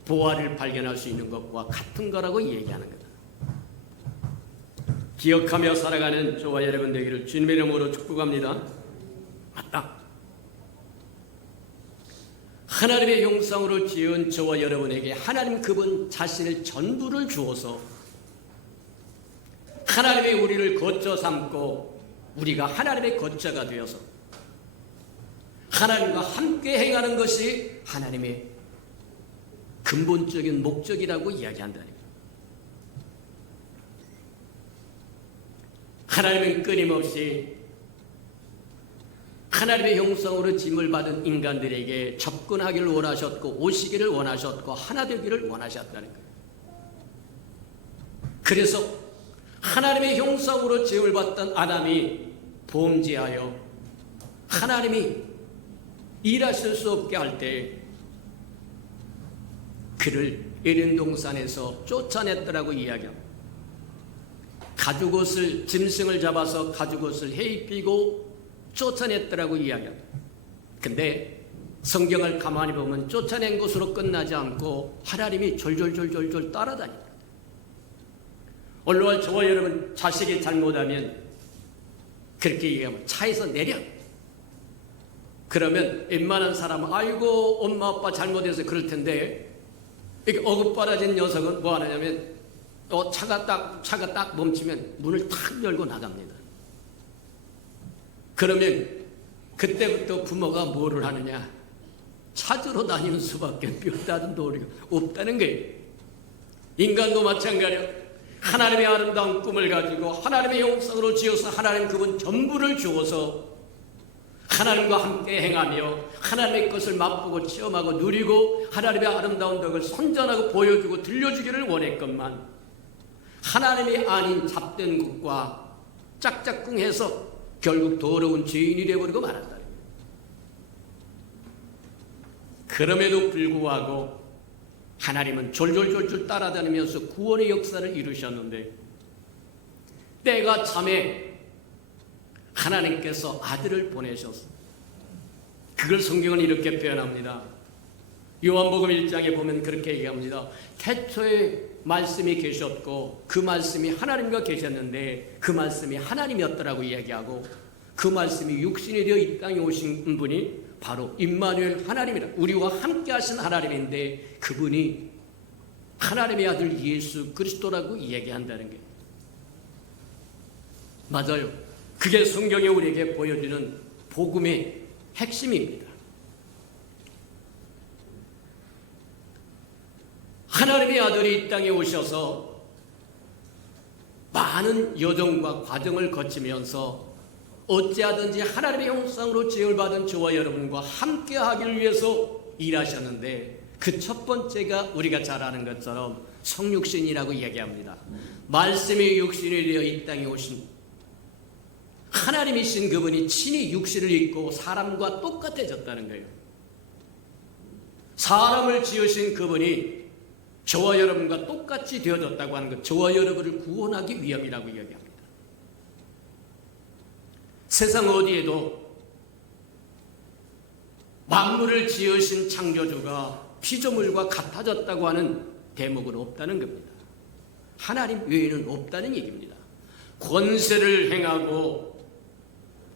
보화를 발견할 수 있는 것과 같은 거라고 얘기하는 거다. 기억하며 살아가는 저와 여러분 되기를 주님의 이름으로 축복합니다. 맞다. 하나님의 형상으로 지은 저와 여러분에게 하나님 그분 자신의 전부를 주어서 하나님의 우리를 거처 삼고 우리가 하나님의 거처가 되어서 하나님과 함께 행하는 것이 하나님의 근본적인 목적이라고 이야기한다는 거예요. 하나님은 끊임없이 하나님의 형상으로 짐을 받은 인간들에게 접근하기를 원하셨고 오시기를 원하셨고 하나 되기를 원하셨다는 거예요. 그래서 하나님의 형상으로 짐을 받던 아담이 범죄하여 하나님이 일하실 수 없게 할 때 그를 에덴 동산에서 쫓아냈더라고 이야기합니다. 가죽옷을, 짐승을 잡아서 가죽옷을 해입히고 쫓아냈더라고 이야기합니다. 근데 성경을 가만히 보면 쫓아낸 것으로 끝나지 않고 하나님이 졸졸 따라다닙니다. 오늘 저와 여러분 자식이 잘못하면 그렇게 얘기하면 차에서 내려. 그러면 웬만한 사람은 아이고 엄마 아빠 잘못해서 그럴 텐데, 이렇게 어긋바라진 녀석은 뭐 하냐면 차가 딱 멈추면 문을 탁 열고 나갑니다. 그러면 그때부터 부모가 뭐를 하느냐? 찾으러 다니는 수밖에 별다른 도리가 없다는 거예요. 인간도 마찬가지예요. 하나님의 아름다운 꿈을 가지고 하나님의 형상으로 지어서 하나님 그분 전부를 주어서 하나님과 함께 행하며 하나님의 것을 맛보고 체험하고 누리고 하나님의 아름다운 덕을 선전하고 보여주고 들려주기를 원했건만 하나님이 아닌 잡된 것과 짝짝꿍해서 결국 더러운 죄인이 되어버리고 말았다. 그럼에도 불구하고 하나님은 졸졸 따라다니면서 구원의 역사를 이루셨는데 때가 참에 하나님께서 아들을 보내셨습니다. 그걸 성경은 이렇게 표현합니다. 요한복음 1장에 보면 그렇게 얘기합니다. 태초에 말씀이 계셨고 그 말씀이 하나님과 계셨는데 그 말씀이 하나님이었더라고 이야기하고 그 말씀이 육신이 되어 이 땅에 오신 분이 바로 임마누엘 하나님이라, 우리와 함께 하신 하나님인데 그분이 하나님의 아들 예수 그리스도라고 이야기한다는 게 맞아요. 그게 성경이 우리에게 보여주는 복음의 핵심입니다. 하나님의 아들이 이 땅에 오셔서 많은 여정과 과정을 거치면서 어찌하든지 하나님의 형상으로 지음을 받은 저와 여러분과 함께 하기를 위해서 일하셨는데 그 첫 번째가 우리가 잘 아는 것처럼 성육신이라고 이야기합니다. 말씀이 육신이 되어 이 땅에 오신 하나님이신 그분이 친히 육신을 입고 사람과 똑같아졌다는 거예요. 사람을 지으신 그분이 저와 여러분과 똑같이 되어졌다고 하는 것, 저와 여러분을 구원하기 위함이라고 이야기합니다. 세상 어디에도 만물을 지으신 창조주가 피조물과 같아졌다고 하는 대목은 없다는 겁니다. 하나님 외에는 없다는 얘기입니다. 권세를 행하고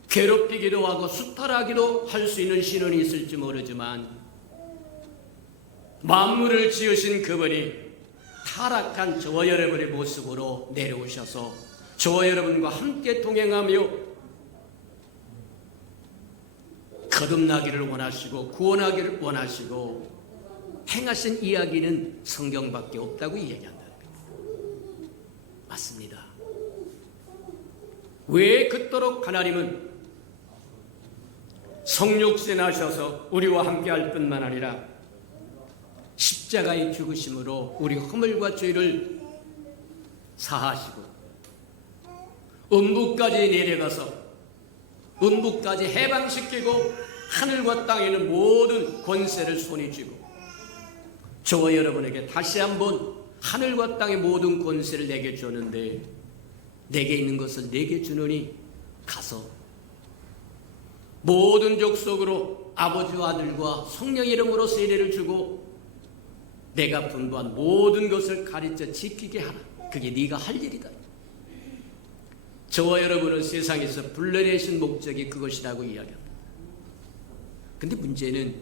괴롭히기도 하고 수탈하기도 할 수 있는 신원이 있을지 모르지만 만물을 지으신 그분이 타락한 저와 여러분의 모습으로 내려오셔서 저와 여러분과 함께 동행하며 거듭나기를 원하시고 구원하기를 원하시고 행하신 이야기는 성경밖에 없다고 이야기한다는 겁니다. 맞습니다. 왜 그토록 하나님은 성육신 하셔서 우리와 함께할 뿐만 아니라 십자가의 죽으심으로 우리 허물과 죄를 사하시고 음부까지 내려가서 음부까지 해방시키고 하늘과 땅에 있는 모든 권세를 손에 쥐고 저와 여러분에게 다시 한번 하늘과 땅의 모든 권세를 내게 주었는데 내게 있는 것을 내게 주노니 가서 모든 족속으로 아버지와 아들과 성령 이름으로 세례를 주고 내가 분부한 모든 것을 가르쳐 지키게 하라. 그게 네가 할 일이다. 저와 여러분은 세상에서 불러내신 목적이 그것이라고 이야기합니다. 근데 문제는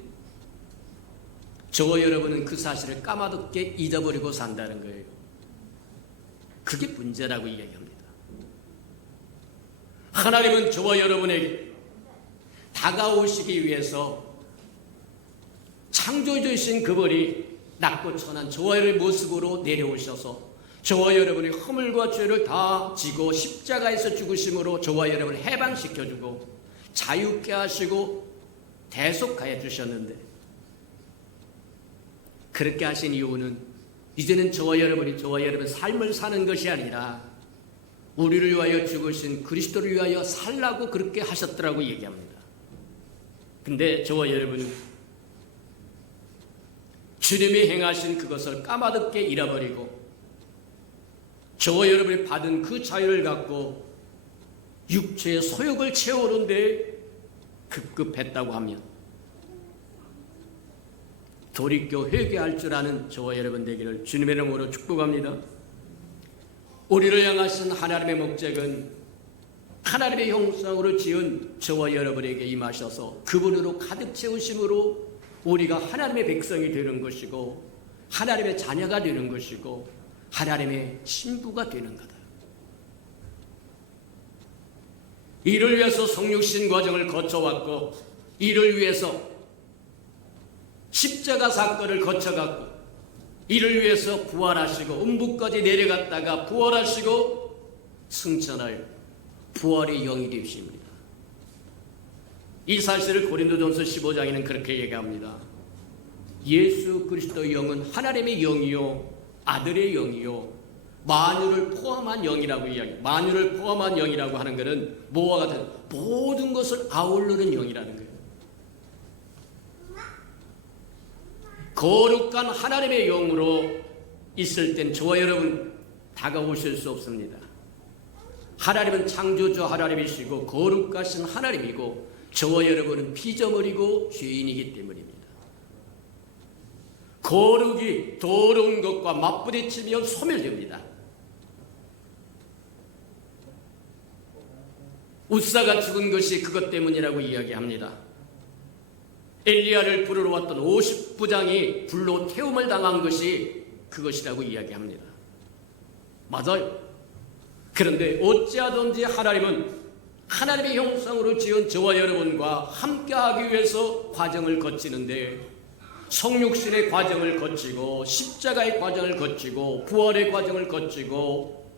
저와 여러분은 그 사실을 까마득게 잊어버리고 산다는 거예요. 그게 문제라고 이야기합니다. 하나님은 저와 여러분에게 다가오시기 위해서 창조주신 그분이 낮고 천한 저와 여러분의 모습으로 내려오셔서 저와 여러분의 허물과 죄를 다 지고 십자가에서 죽으심으로 저와 여러분을 해방시켜주고 자유케 하시고 대속하여 주셨는데 그렇게 하신 이유는 이제는 저와 여러분이 저와 여러분의 삶을 사는 것이 아니라 우리를 위하여 죽으신 그리스도를 위하여 살라고 그렇게 하셨더라고 얘기합니다. 근데 저와 여러분은 주님이 행하신 그것을 까마득게 잃어버리고 저와 여러분이 받은 그 자유를 갖고 육체의 소욕을 채우는데 급급했다고 하면 돌이켜 회개할 줄 아는 저와 여러분 되기를 주님의 이름으로 축복합니다. 우리를 향하신 하나님의 목적은 하나님의 형상으로 지은 저와 여러분에게 임하셔서 그분으로 가득 채우심으로 우리가 하나님의 백성이 되는 것이고 하나님의 자녀가 되는 것이고 하나님의 신부가 되는 거다. 이를 위해서 성육신 과정을 거쳐왔고 이를 위해서 십자가 사건을 거쳐갔고 이를 위해서 부활하시고 음부까지 내려갔다가 부활하시고 승천할 부활의 영이 되십니다. 이 사실을 고린도전서 15장에는 그렇게 얘기합니다. 예수 그리스도의 영은 하나님의 영이요 아들의 영이요 만유를 포함한 영이라고 이야기해요. 만유를 포함한 영이라고 하는 것은 뭐와 같은 모든 것을 아우르는 영이라는 거예요. 거룩한 하나님의 영으로 있을 땐 저와 여러분 다가오실 수 없습니다. 하나님은 창조주 하나님이시고 거룩하신 하나님이고 저와 여러분은 피조물이고 죄인이기 때문입니다. 거룩이 더러운 것과 맞부딪히면 소멸됩니다. 웃사가 죽은 것이 그것 때문이라고 이야기합니다. 엘리야를 부르러 왔던 50부장이 불로 태움을 당한 것이 그것이라고 이야기합니다. 맞아요. 그런데 어찌하든지 하나님은 하나님의 형상으로 지은 저와 여러분과 함께하기 위해서 과정을 거치는데 성육신의 과정을 거치고 십자가의 과정을 거치고 부활의 과정을 거치고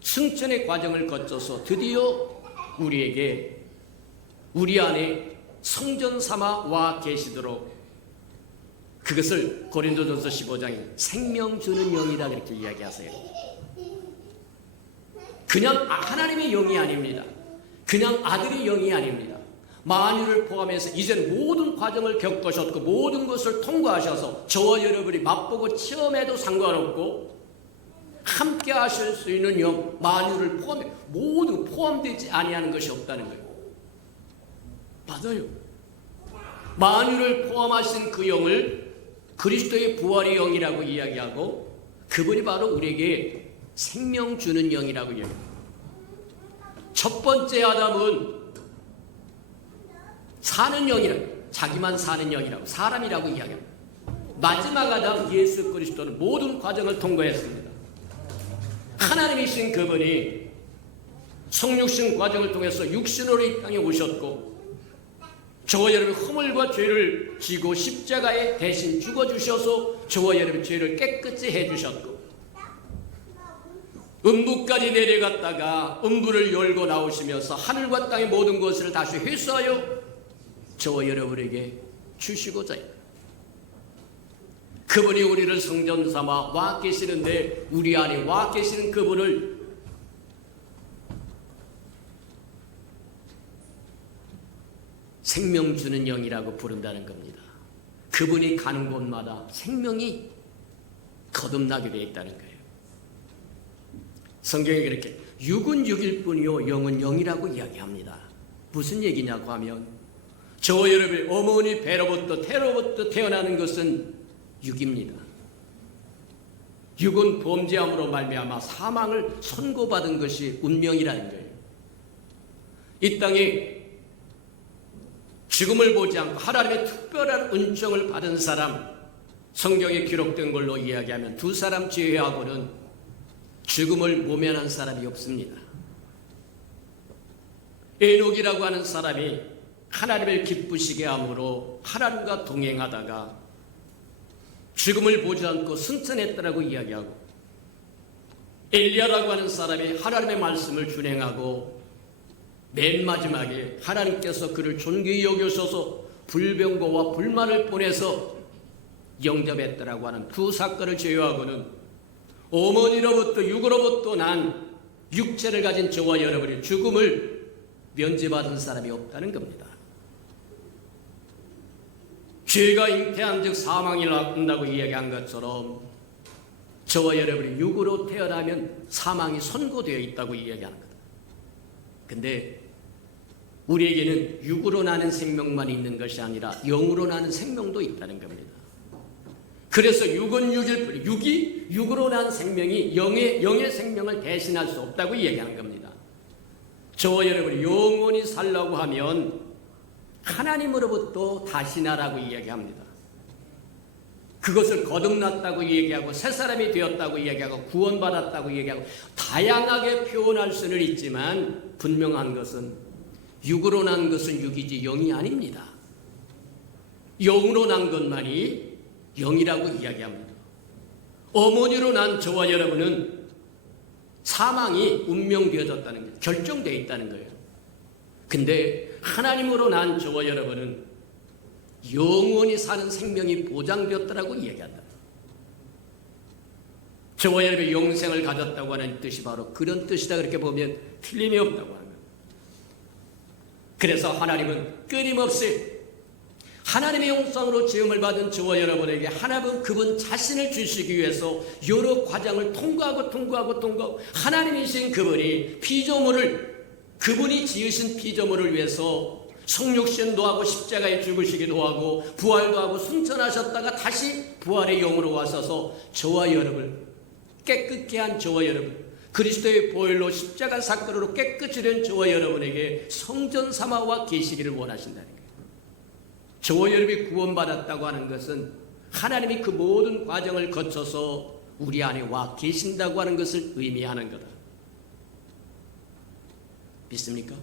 승천의 과정을 거쳐서 드디어 우리에게 우리 안에 성전 삼아 와 계시도록 그것을 고린도전서 15장에 생명 주는 영이라 그렇게 이야기하세요. 그냥 하나님의 영이 아닙니다. 그냥 아들의 영이 아닙니다. 만유를 포함해서 이제는 모든 과정을 겪으셨고 모든 것을 통과하셔서 저와 여러분이 맛보고 체험해도 상관없고 함께 하실 수 있는 영 만유를 포함해 모두 포함되지 아니하는 것이 없다는 거예요. 맞아요. 만유를 포함하신 그 영을 그리스도의 부활의 영이라고 이야기하고 그분이 바로 우리에게 생명 주는 영이라고 이야기합니다. 첫 번째 아담은 사는 영이라 자기만 사는 영이라고 사람이라고 이야기합니다. 마지막 아담 예수 그리스도는 모든 과정을 통과했습니다. 하나님이신 그분이 성육신 과정을 통해서 육신으로 이 땅에 오셨고 저와 여러분 허물과 죄를 지고 십자가에 대신 죽어주셔서 저와 여러분 죄를 깨끗이 해주셨고, 음부까지 내려갔다가 음부를 열고 나오시면서 하늘과 땅의 모든 것을 다시 회수하여 저와 여러분에게 주시고자 해요. 그분이 우리를 성전 삼아 와 계시는데, 우리 안에 와 계시는 그분을 생명 주는 영이라고 부른다는 겁니다. 그분이 가는 곳마다 생명이 거듭나게 되어 있다는 거예요. 성경에 그렇게 육은 육일 뿐이요 영은 영이라고 이야기합니다. 무슨 얘기냐고 하면, 저와 여러분의 어머니 배로부터 태로부터 태어나는 것은 육입니다. 육은 범죄함으로 말미암아 사망을 선고받은 것이 운명이라는 거예요. 이 땅에 죽음을 보지 않고 하나님의 특별한 은총을 받은 사람, 성경에 기록된 걸로 이야기하면 두 사람 제외하고는 죽음을 모면한 사람이 없습니다. 에녹이라고 하는 사람이 하나님을 기쁘시게 함으로 하나님과 동행하다가 죽음을 보지 않고 승천했다라고 이야기하고, 엘리야라고 하는 사람이 하나님의 말씀을 준행하고 맨 마지막에 하나님께서 그를 존귀히 여겨셔서 불병거와 불만을 보내서 영접했다라고 하는 두 사건을 제외하고는 어머니로부터 육으로부터 난 육체를 가진 저와 여러분이 죽음을 면제받은 사람이 없다는 겁니다. 죄가 잉태한 즉 사망이 낳는다고 이야기한 것처럼 저와 여러분이 육으로 태어나면 사망이 선고되어 있다고 이야기하는 거다. 근데 우리에게는 육으로 나는 생명만 있는 것이 아니라 영으로 나는 생명도 있다는 겁니다. 그래서 육은 육일 뿐, 육으로 난 생명이 영의 생명을 대신할 수 없다고 이야기하는 겁니다. 저와 여러분이 영원히 살라고 하면 하나님으로부터 다시 나라고 이야기합니다. 그것을 거듭났다고 얘기하고 새 사람이 되었다고 이야기하고 구원받았다고 얘기하고 다양하게 표현할 수는 있지만, 분명한 것은 육으로 난 것은 육이지 영이 아닙니다. 영으로 난 것만이 영이라고 이야기합니다. 어머니로 난 저와 여러분은 사망이 운명되어졌다는 거예요. 결정되어 있다는 거예요. 근데 하나님으로 난 저와 여러분은 영원히 사는 생명이 보장되었다라고 이야기한다. 저와 여러분이 영생을 가졌다고 하는 뜻이 바로 그런 뜻이다, 그렇게 보면 틀림이 없다고 하는 거예요. 그래서 하나님은 끊임없이 하나님의 형상으로 지음을 받은 저와 여러분에게 하나님은 그분 자신을 주시기 위해서 여러 과정을 통과하고 하나님이신 그분이 그분이 지으신 피조물을 위해서 성육신도 하고 십자가에 죽으시기도 하고 부활도 하고 승천하셨다가 다시 부활의 영으로 와서서 저와 여러분, 깨끗게 한 저와 여러분, 그리스도의 보혈로 십자가 사건으로 깨끗이 된 저와 여러분에게 성전 삼아와 계시기를 원하신다는 거예요. 저와 여러분이 구원받았다고 하는 것은 하나님이 그 모든 과정을 거쳐서 우리 안에 와 계신다고 하는 것을 의미하는 거다. 믿습니까?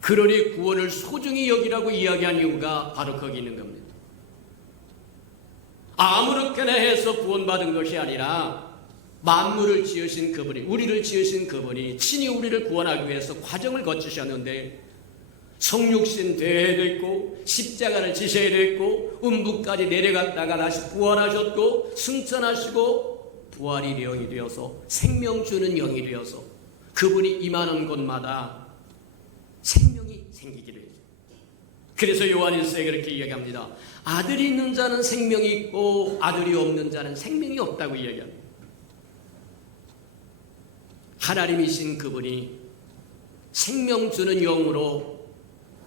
그러니 구원을 소중히 여기라고 이야기한 이유가 바로 거기 있는 겁니다. 아무렇게나 해서 구원받은 것이 아니라 만물을 지으신 그분이, 우리를 지으신 그분이 친히 우리를 구원하기 위해서 과정을 거치셨는데, 성육신 되어야 됐고 십자가를 지셔야 됐고 음부까지 내려갔다가 다시 부활하셨고 승천하시고 부활이 영이 되어서 생명 주는 영이 되어서 그분이 임하는 곳마다 생명이 생기기를 해요. 그래서 요한일서에 그렇게 이야기합니다. 아들이 있는 자는 생명이 있고 아들이 없는 자는 생명이 없다고 이야기합니다. 하나님이신 그분이 생명 주는 영으로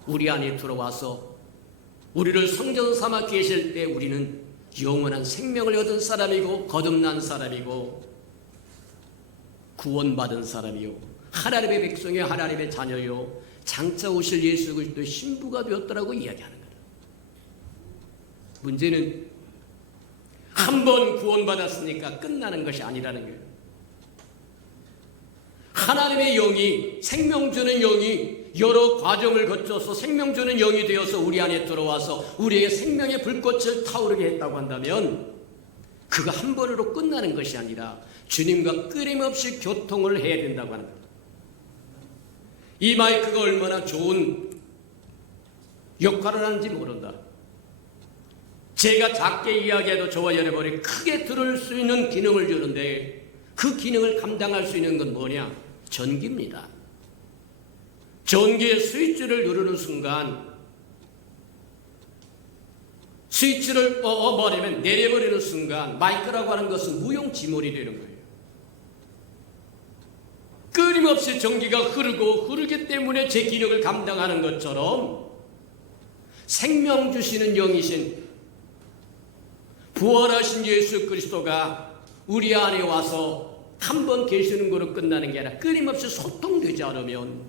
우리 안에 들어와서 우리를 성전 삼아 계실 때 우리는 영원한 생명을 얻은 사람이고 거듭난 사람이고 구원받은 사람이요 하나님의 백성이요 하나님의 자녀요 장차 오실 예수 그리스도의 신부가 되었더라고 이야기하는 거예요. 문제는 한 번 구원받았으니까 끝나는 것이 아니라는 거예요. 하나님의 영이, 생명 주는 영이 여러 과정을 거쳐서 생명 주는 영이 되어서 우리 안에 들어와서 우리의 생명의 불꽃을 타오르게 했다고 한다면 그거 한 번으로 끝나는 것이 아니라 주님과 끊임없이 교통을 해야 된다고 하는 겁니다. 이 마이크가 얼마나 좋은 역할을 하는지 모른다. 제가 작게 이야기해도 저와 여러분이 크게 들을 수 있는 기능을 주는데 그 기능을 감당할 수 있는 건 뭐냐? 전기입니다. 전기의 스위치를 누르는 순간 스위치를 버리면 내려버리는 순간 마이크라고 하는 것은 무용지물이 되는 거예요. 끊임없이 전기가 흐르기 때문에 제 기능을 감당하는 것처럼 생명 주시는 영이신 부활하신 예수 그리스도가 우리 안에 와서 한 번 계시는 거로 끝나는 게 아니라 끊임없이 소통되지 않으면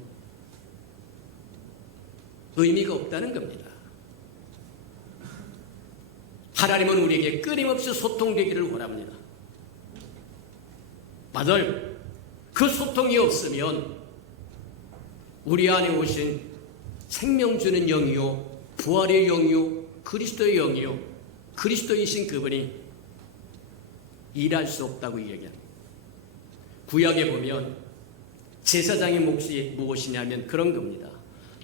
의미가 없다는 겁니다. 하나님은 우리에게 끊임없이 소통되기를 원합니다. 맞아요. 그 소통이 없으면 우리 안에 오신 생명 주는 영이요, 부활의 영이요, 그리스도의 영이요, 그리스도이신 그분이 일할 수 없다고 얘기합니다. 구약에 보면 제사장의 몫이 무엇이냐면 그런 겁니다.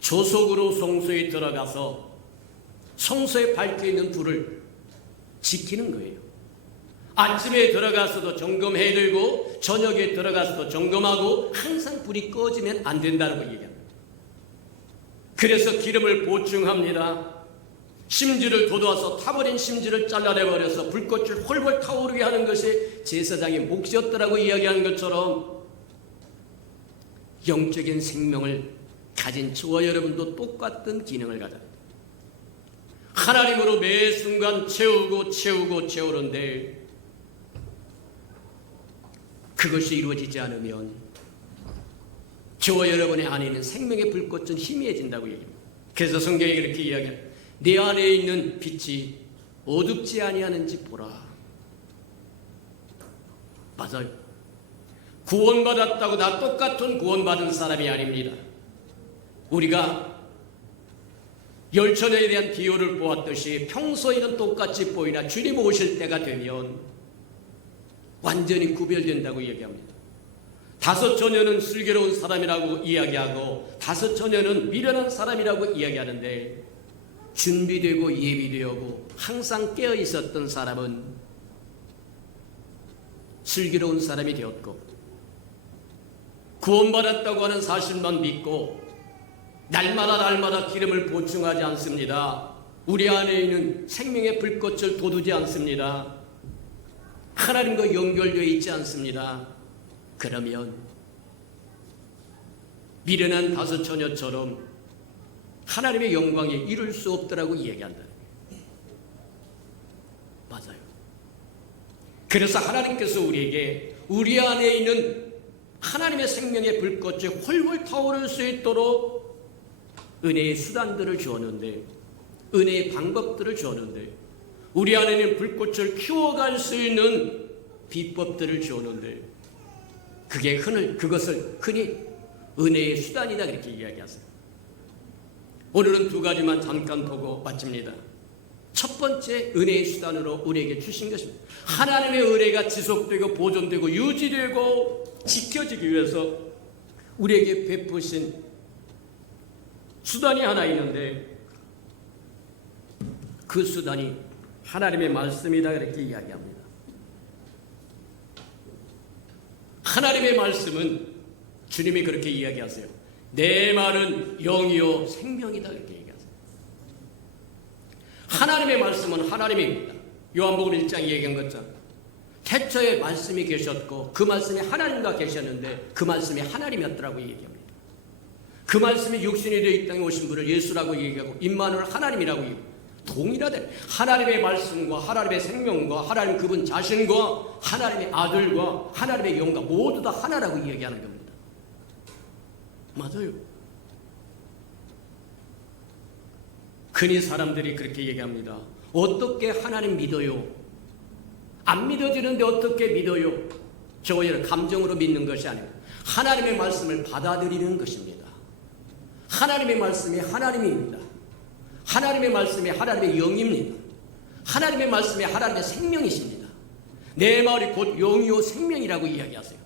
조속으로 성소에 들어가서 성소에 밝혀있는 불을 지키는 거예요. 아침에 들어가서도 점검해야 되고 저녁에 들어가서도 점검하고 항상 불이 꺼지면 안 된다고 얘기합니다. 그래서 기름을 보충합니다. 심지를 돋워서 타버린 심지를 잘라내버려서 불꽃을 홀홀 타오르게 하는 것이 제사장의 몫이었더라고 이야기하는 것처럼 영적인 생명을 가진 저와 여러분도 똑같은 기능을 가져요. 하나님으로 매 순간 채우는데 그것이 이루어지지 않으면 저와 여러분의 안에 있는 생명의 불꽃은 희미해진다고 얘기합니다. 그래서 성경이 그렇게 이야기합니다. 내 안에 있는 빛이 어둡지 아니하는지 보라. 맞아요. 구원받았다고 나 똑같은 구원받은 사람이 아닙니다. 우리가 열처녀에 대한 비유를 보았듯이 평소에는 똑같이 보이나 주님 오실 때가 되면 완전히 구별된다고 얘기합니다. 다섯 처녀는 슬기로운 사람이라고 이야기하고 다섯 처녀는 미련한 사람이라고 이야기하는데 준비되고 예비되고 항상 깨어 있었던 사람은 슬기로운 사람이 되었고 구원받았다고 하는 사실만 믿고 날마다 기름을 보충하지 않습니다. 우리 안에 있는 생명의 불꽃을 돋우지 않습니다. 하나님과 연결되어 있지 않습니다. 그러면 미련한 다섯 처녀처럼 하나님의 영광에 이룰 수 없더라고 이야기한다. 맞아요. 그래서 하나님께서 우리에게 우리 안에 있는 하나님의 생명의 불꽃이 홀홀 타오를 수 있도록 은혜의 수단들을 주었는데, 은혜의 방법들을 주었는데, 우리 안에 있는 불꽃을 키워갈 수 있는 비법들을 주었는데, 그것을 흔히 은혜의 수단이다 그렇게 이야기하세요. 오늘은 두 가지만 잠깐 보고 마칩니다. 첫 번째 은혜의 수단으로 우리에게 주신 것입니다. 하나님의 은혜가 지속되고 보존되고 유지되고 지켜지기 위해서 우리에게 베푸신 수단이 하나 있는데 그 수단이 하나님의 말씀이다 그렇게 이야기합니다. 하나님의 말씀은 주님이 그렇게 이야기하세요. 내 말은 영이요 생명이다 이렇게 얘기하세요. 하나님의 말씀은 하나님입니다. 요한복음 1장 얘기한 것처럼 태초에 말씀이 계셨고 그 말씀이 하나님과 계셨는데 그 말씀이 하나님이었더라고 얘기합니다. 그 말씀이 육신이 되어 이 땅에 오신 분을 예수라고 얘기하고 임마누엘 하나님이라고 얘기합니다. 동일하대. 하나님의 말씀과 하나님의 생명과 하나님 그분 자신과 하나님의 아들과 하나님의 영과 모두 다 하나라고 얘기하는 겁니다. 맞아요. 흔히 사람들이 그렇게 얘기합니다. 어떻게 하나님 믿어요? 안 믿어지는데 어떻게 믿어요? 저희는 감정으로 믿는 것이 아니고 하나님의 말씀을 받아들이는 것입니다. 하나님의 말씀이 하나님입니다. 하나님의 말씀이 하나님의 영입니다. 하나님의 말씀이 하나님의 생명이십니다. 내 말이 곧 영이요 생명이라고 이야기하세요.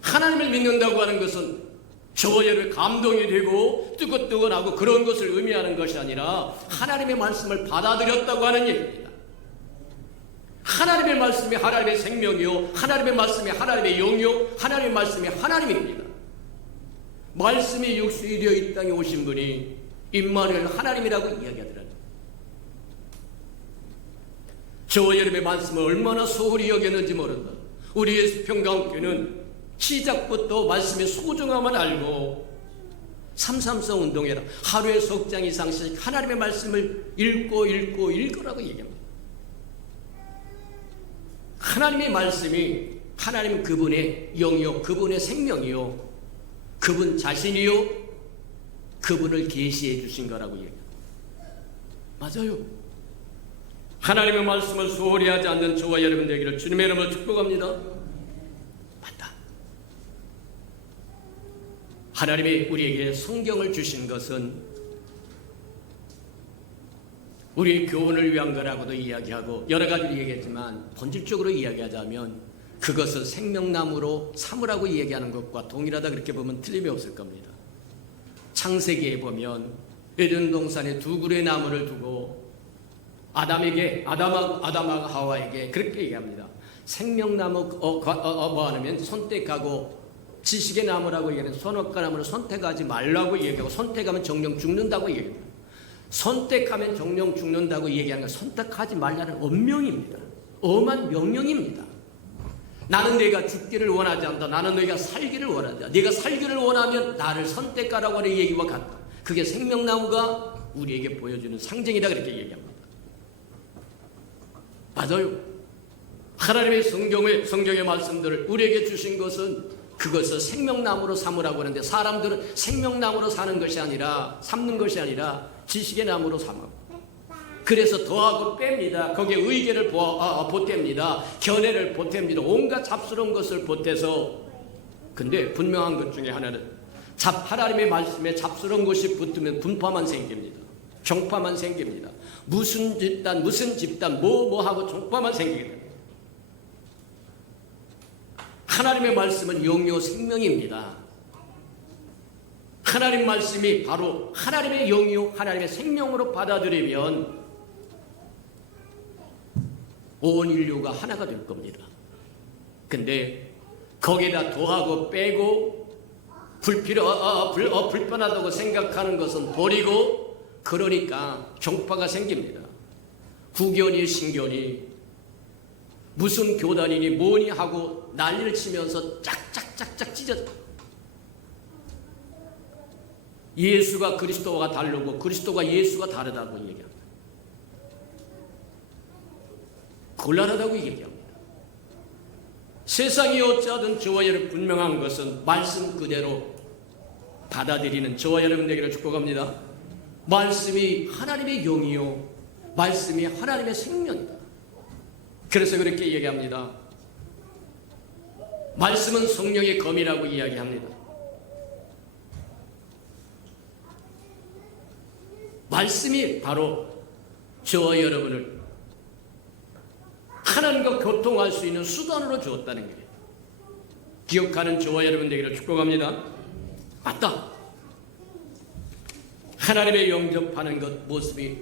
하나님을 믿는다고 하는 것은 저와 여러분의 감동이 되고 뜨거뜨거하고 그런 것을 의미하는 것이 아니라 하나님의 말씀을 받아들였다고 하는 얘기입니다. 하나님의 말씀이 하나님의 생명이요, 하나님의 말씀이 하나님의 영이요, 하나님의 말씀이 하나님입니다. 말씀이 육신이 되어 이 땅에 오신 분이 임마누엘 하나님이라고 이야기하더라고요. 저와 여러분의 말씀을 얼마나 소홀히 여겼는지 모른다. 우리 예수평강교회는 시작부터 말씀의 소중함을 알고 333 운동해라. 하루에 석장 이상씩 하나님의 말씀을 읽으라고 얘기합니다. 하나님의 말씀이 하나님 그분의 영이요, 그분의 생명이요, 그분 자신이요, 그분을 계시해 주신 거라고 얘기합니다. 맞아요. 하나님의 말씀을 소홀히 하지 않는 저와 여러분 되기를 주님의 이름으로 축복합니다. 맞다. 하나님이 우리에게 성경을 주신 것은 우리 교훈을 위한 거라고도 이야기하고 여러 가지를 얘기했지만 본질적으로 이야기하자면 그것을 생명나무로 삼으라고 이야기하는 것과 동일하다 그렇게 보면 틀림이 없을 겁니다. 창세기에 보면 에덴 동산에 두 그루의 나무를 두고 아담하고 하와에게 그렇게 얘기합니다. 생명나무 뭐 하냐면 선택하고 지식의 나무라고 얘기하는 선악과 나무를 선택하지 말라고 얘기하고 선택하면 정령 죽는다고 얘기합니다. 선택하면 정령 죽는다고 얘기하는 건 선택하지 말라는 엄명입니다. 엄한 명령입니다. 나는 네가 죽기를 원하지 않다. 나는 네가 살기를 원한다. 네가 살기를 원하면 나를 선택하라고 하는 얘기와 같다. 그게 생명나무가 우리에게 보여주는 상징이다 그렇게 얘기합니다. 맞아요. 하나님의 성경의 말씀들을 우리에게 주신 것은 그것을 생명나무로 삼으라고 하는데 사람들은 생명나무로 삼는 것이 아니라 지식의 나무로 삼아. 그래서 더하고 뺍니다. 거기에 의견을 보탭니다. 견해를 보탭니다. 온갖 잡스러운 것을 보태서. 근데 분명한 것 중에 하나는 하나님의 말씀에 잡스러운 것이 붙으면 분파만 생깁니다. 종파만 생깁니다. 무슨 집단 뭐하고 종파만 생기게 됩니다. 하나님의 말씀은 영이요 생명입니다. 하나님 말씀이 바로 하나님의 영이요 하나님의 생명으로 받아들이면 온 인류가 하나가 될 겁니다. 근데 거기다 더하고 빼고 불편하다고 생각하는 것은 버리고 그러니까 종파가 생깁니다. 후견이 신견이 무슨 교단이니 뭐니 하고 난리를 치면서 짝짝짝짝 찢어져. 예수가 그리스도와 다르고 그리스도가 예수가 다르다고 얘기합니다. 곤란하다고 얘기합니다. 세상이 어찌하든 저와 여러분 분명한 것은 말씀 그대로 받아들이는 저와 여러분에게를 축복합니다. 말씀이 하나님의 영이요 말씀이 하나님의 생명이다. 그래서 그렇게 얘기합니다. 말씀은 성령의 검이라고 이야기합니다. 말씀이 바로 저와 여러분을 하나님과 교통할 수 있는 수단으로 주었다는 거예요. 기억하는 저와 여러분 되기를 축복합니다. 맞다. 하나님의 영접하는 것 모습이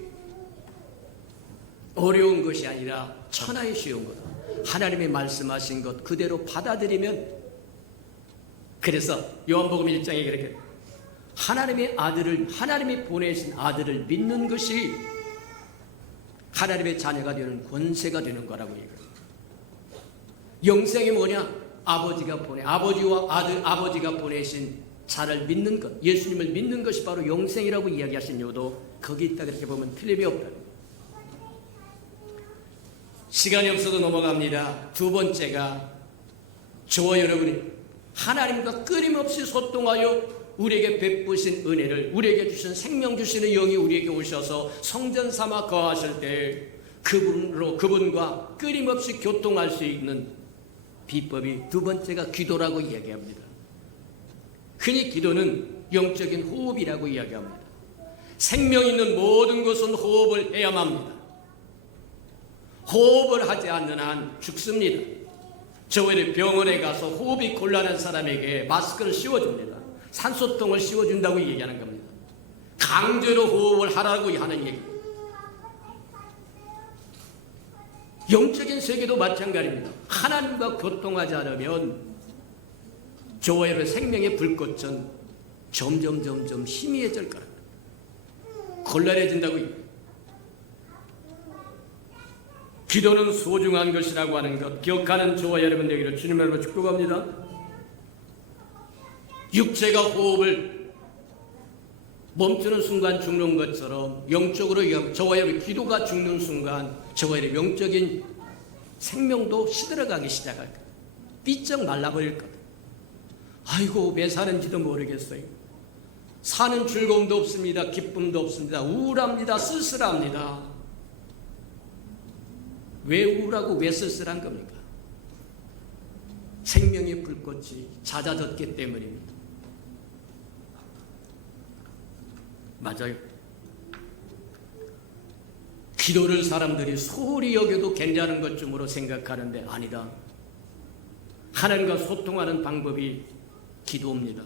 어려운 것이 아니라 천하의 쉬운 것. 하나님의 말씀하신 것 그대로 받아들이면 그래서 요한복음 1장에 그렇게 하나님이 보내신 아들을 믿는 것이 하나님의 자녀가 되는 권세가 되는 거라고 얘기해요. 영생이 뭐냐? 아버지가 보내신 자를 믿는 것, 예수님을 믿는 것이 바로 영생이라고 이야기하신 이유도 거기 있다 그렇게 보면 틀림이 없다. 시간이 없어도 넘어갑니다. 두 번째가 저와 여러분이 하나님과 끊임없이 소통하여 우리에게 베푸신 은혜를 우리에게 주신 생명 주시는 영이 우리에게 오셔서 성전 삼아 거하실 때 그분과 끊임없이 교통할 수 있는 비법이 두 번째가 기도라고 이야기합니다. 흔히 기도는 영적인 호흡이라고 이야기합니다. 생명 있는 모든 것은 호흡을 해야만 합니다. 호흡을 하지 않는 한 죽습니다. 저번에 병원에 가서 호흡이 곤란한 사람에게 마스크를 씌워줍니다. 산소통을 씌워준다고 얘기하는 겁니다. 강제로 호흡을 하라고 하는 얘기입니다. 영적인 세계도 마찬가지입니다. 하나님과 교통하지 않으면 저와 여러분의 생명의 불꽃은 점점 희미해질 거랍니다. 곤란해진다고 얘기합니다. 기도는 소중한 것이라고 하는 것 기억하는 저와 여러분 되기를 주님의 이름으로 축복합니다. 육체가 호흡을 멈추는 순간 죽는 것처럼 영적으로 저와 여러분 기도가 죽는 순간 저와 여러분 영적인 생명도 시들어가기 시작할 거예요. 삐쩍 말라버릴 거예요. 아이고 왜 사는지도 모르겠어요. 사는 즐거움도 없습니다. 기쁨도 없습니다. 우울합니다. 쓸쓸합니다. 왜 우울하고 왜 쓸쓸한 겁니까? 생명의 불꽃이 잦아졌기 때문입니다. 맞아요. 기도를 사람들이 소홀히 여겨도 괜찮은 것쯤으로 생각하는데 아니다. 하나님과 소통하는 방법이 기도입니다.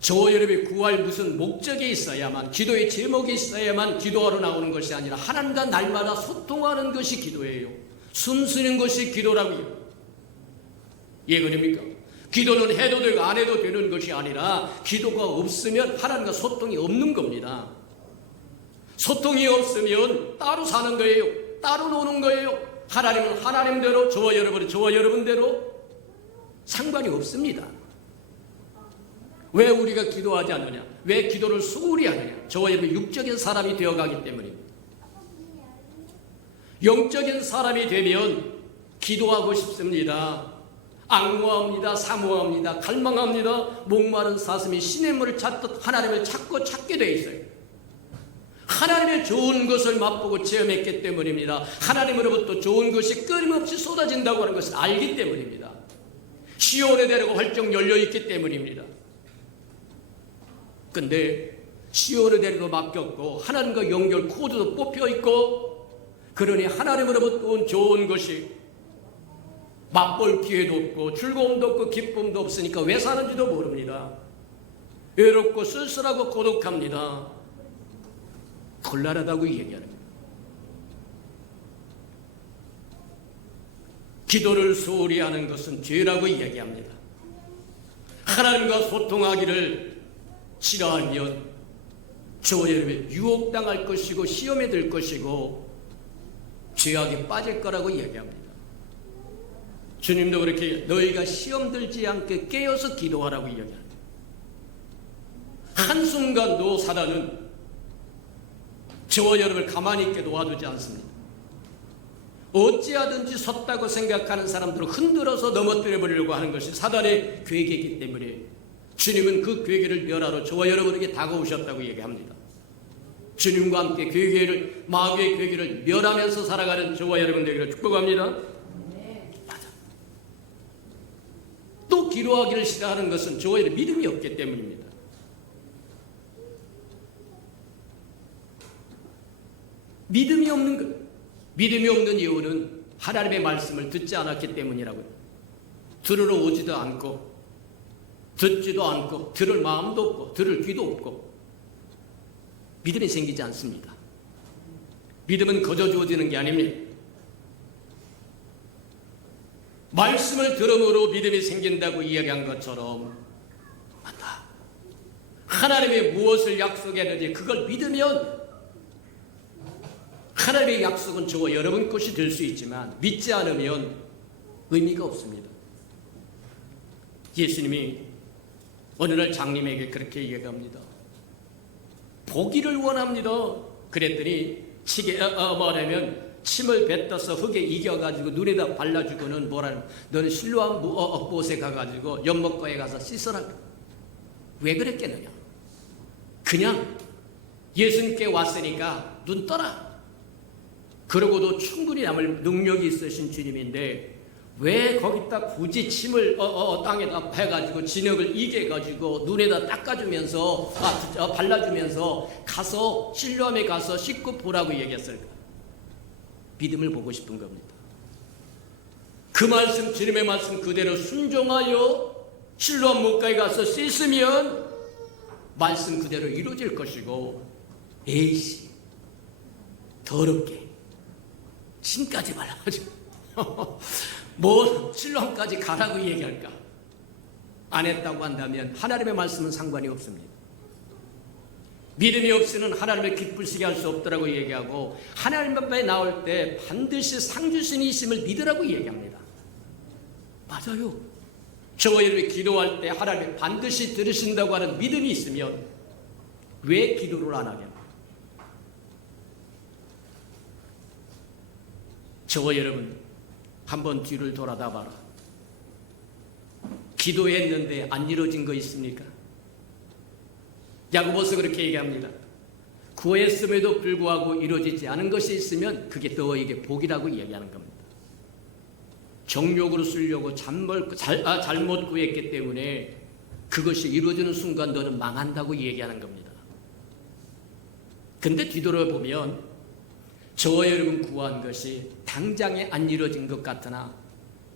저와 여러분이 구할 무슨 목적이 있어야만, 기도의 제목이 있어야만 기도하러 나오는 것이 아니라 하나님과 날마다 소통하는 것이 기도예요. 숨 쉬는 것이 기도라고요. 이해가 기도는 해도 되고 안 해도 되는 것이 아니라 기도가 없으면 하나님과 소통이 없는 겁니다. 소통이 없으면 따로 사는 거예요. 따로 노는 거예요. 하나님은 하나님대로, 저와 여러분은 저와 여러분대로 상관이 없습니다. 왜 우리가 기도하지 않느냐? 왜 기도를 소홀히 하느냐? 저와 여러분 육적인 사람이 되어가기 때문입니다. 영적인 사람이 되면 기도하고 싶습니다. 악모합니다. 사모합니다. 갈망합니다. 목마른 사슴이 시냇물을 찾듯 하나님을 찾게 돼 있어요. 하나님의 좋은 것을 맛보고 체험했기 때문입니다. 하나님으로부터 좋은 것이 끊임없이 쏟아진다고 하는 것을 알기 때문입니다. 시온에 대로가 활짝 열려있기 때문입니다. 근데 시온의 대로도 맡겼고 하나님과 연결 코드도 뽑혀있고 그러니 하나님으로부터 온 좋은 것이 맛볼 기회도 없고 즐거움도 없고 기쁨도 없으니까 왜 사는지도 모릅니다. 외롭고 쓸쓸하고 고독합니다. 곤란하다고 얘기하는 거예요. 기도를 소홀히 하는 것은 죄라고 이야기합니다. 하나님과 소통하기를 싫어하면 저와 여러분이 유혹당할 것이고 시험에 들 것이고 죄악에 빠질 거라고 이야기합니다. 주님도 그렇게 너희가 시험 들지 않게 깨어서 기도하라고 이야기합니다. 한순간도 사단은 저와 여러분을 가만히 있게 놓아두지 않습니다. 어찌하든지 섰다고 생각하는 사람들을 흔들어서 넘어뜨려 버리려고 하는 것이 사단의 계획이기 때문에 주님은 그 계획을 멸하러 저와 여러분에게 다가오셨다고 얘기합니다. 주님과 함께 마귀의 계획을 멸하면서 살아가는 저와 여러분 되기를 축복합니다. 맞아. 또 기도하기를 싫어하는 것은 저와 여러분 믿음이 없기 때문입니다. 믿음이 없는 것. 믿음이 없는 이유는 하나님의 말씀을 듣지 않았기 때문이라고요. 들으러 오지도 않고 듣지도 않고 들을 마음도 없고 들을 귀도 없고 믿음이 생기지 않습니다. 믿음은 거저 주어지는 게 아닙니다. 말씀을 들음으로 믿음이 생긴다고 이야기한 것처럼 맞다. 하나님이 무엇을 약속했는지 그걸 믿으면 하나님의 약속은 저와 여러분 것이 될 수 있지만 믿지 않으면 의미가 없습니다. 예수님이 어느 날 장님에게 그렇게 얘기합니다. 보기를 원합니다. 그랬더니 말하면 침을 뱉어서 흙에 이겨가지고 눈에다 발라주고는 뭐라는 너는 실로암 못에 가가지고 연못가에 가서 씻어라. 왜 그랬겠느냐? 그냥 예수님께 왔으니까 눈 떠라. 그러고도 충분히 남을 능력이 있으신 주님인데 왜 거기다 굳이 침을 땅에다 해가지고 진흙을 이겨가지고 눈에다 닦아주면서 발라주면서 가서 실로암에 가서 씻고 보라고 얘기했을까? 믿음을 보고 싶은 겁니다. 그 말씀, 주님의 말씀 그대로 순종하여 실로암 목가에 가서 씻으면 말씀 그대로 이루어질 것이고, 에이씨 더럽게 침까지 발라가지고 뭐 실로암까지 가라고 얘기할까? 안 했다고 한다면 하나님의 말씀은 상관이 없습니다. 믿음이 없이는 하나님을 기쁘시게 할 수 없더라고 얘기하고, 하나님 앞에 나올 때 반드시 상주신이심을 믿으라고 얘기합니다. 맞아요. 저와 여러분이 기도할 때 하나님이 반드시 들으신다고 하는 믿음이 있으면 왜 기도를 안 하겠나? 저와 여러분 한번 뒤를 돌아다 봐라. 기도했는데 안 이루어진 거 있습니까? 야고보서 그렇게 얘기합니다. 구했음에도 불구하고 이루어지지 않은 것이 있으면 그게 너에게 복이라고 얘기하는 겁니다. 정욕으로 쓰려고 잘못 구했기 때문에 그것이 이루어지는 순간 너는 망한다고 얘기하는 겁니다. 근데 뒤돌아보면 저와 여러분 구한 것이 당장에 안 이루어진 것 같으나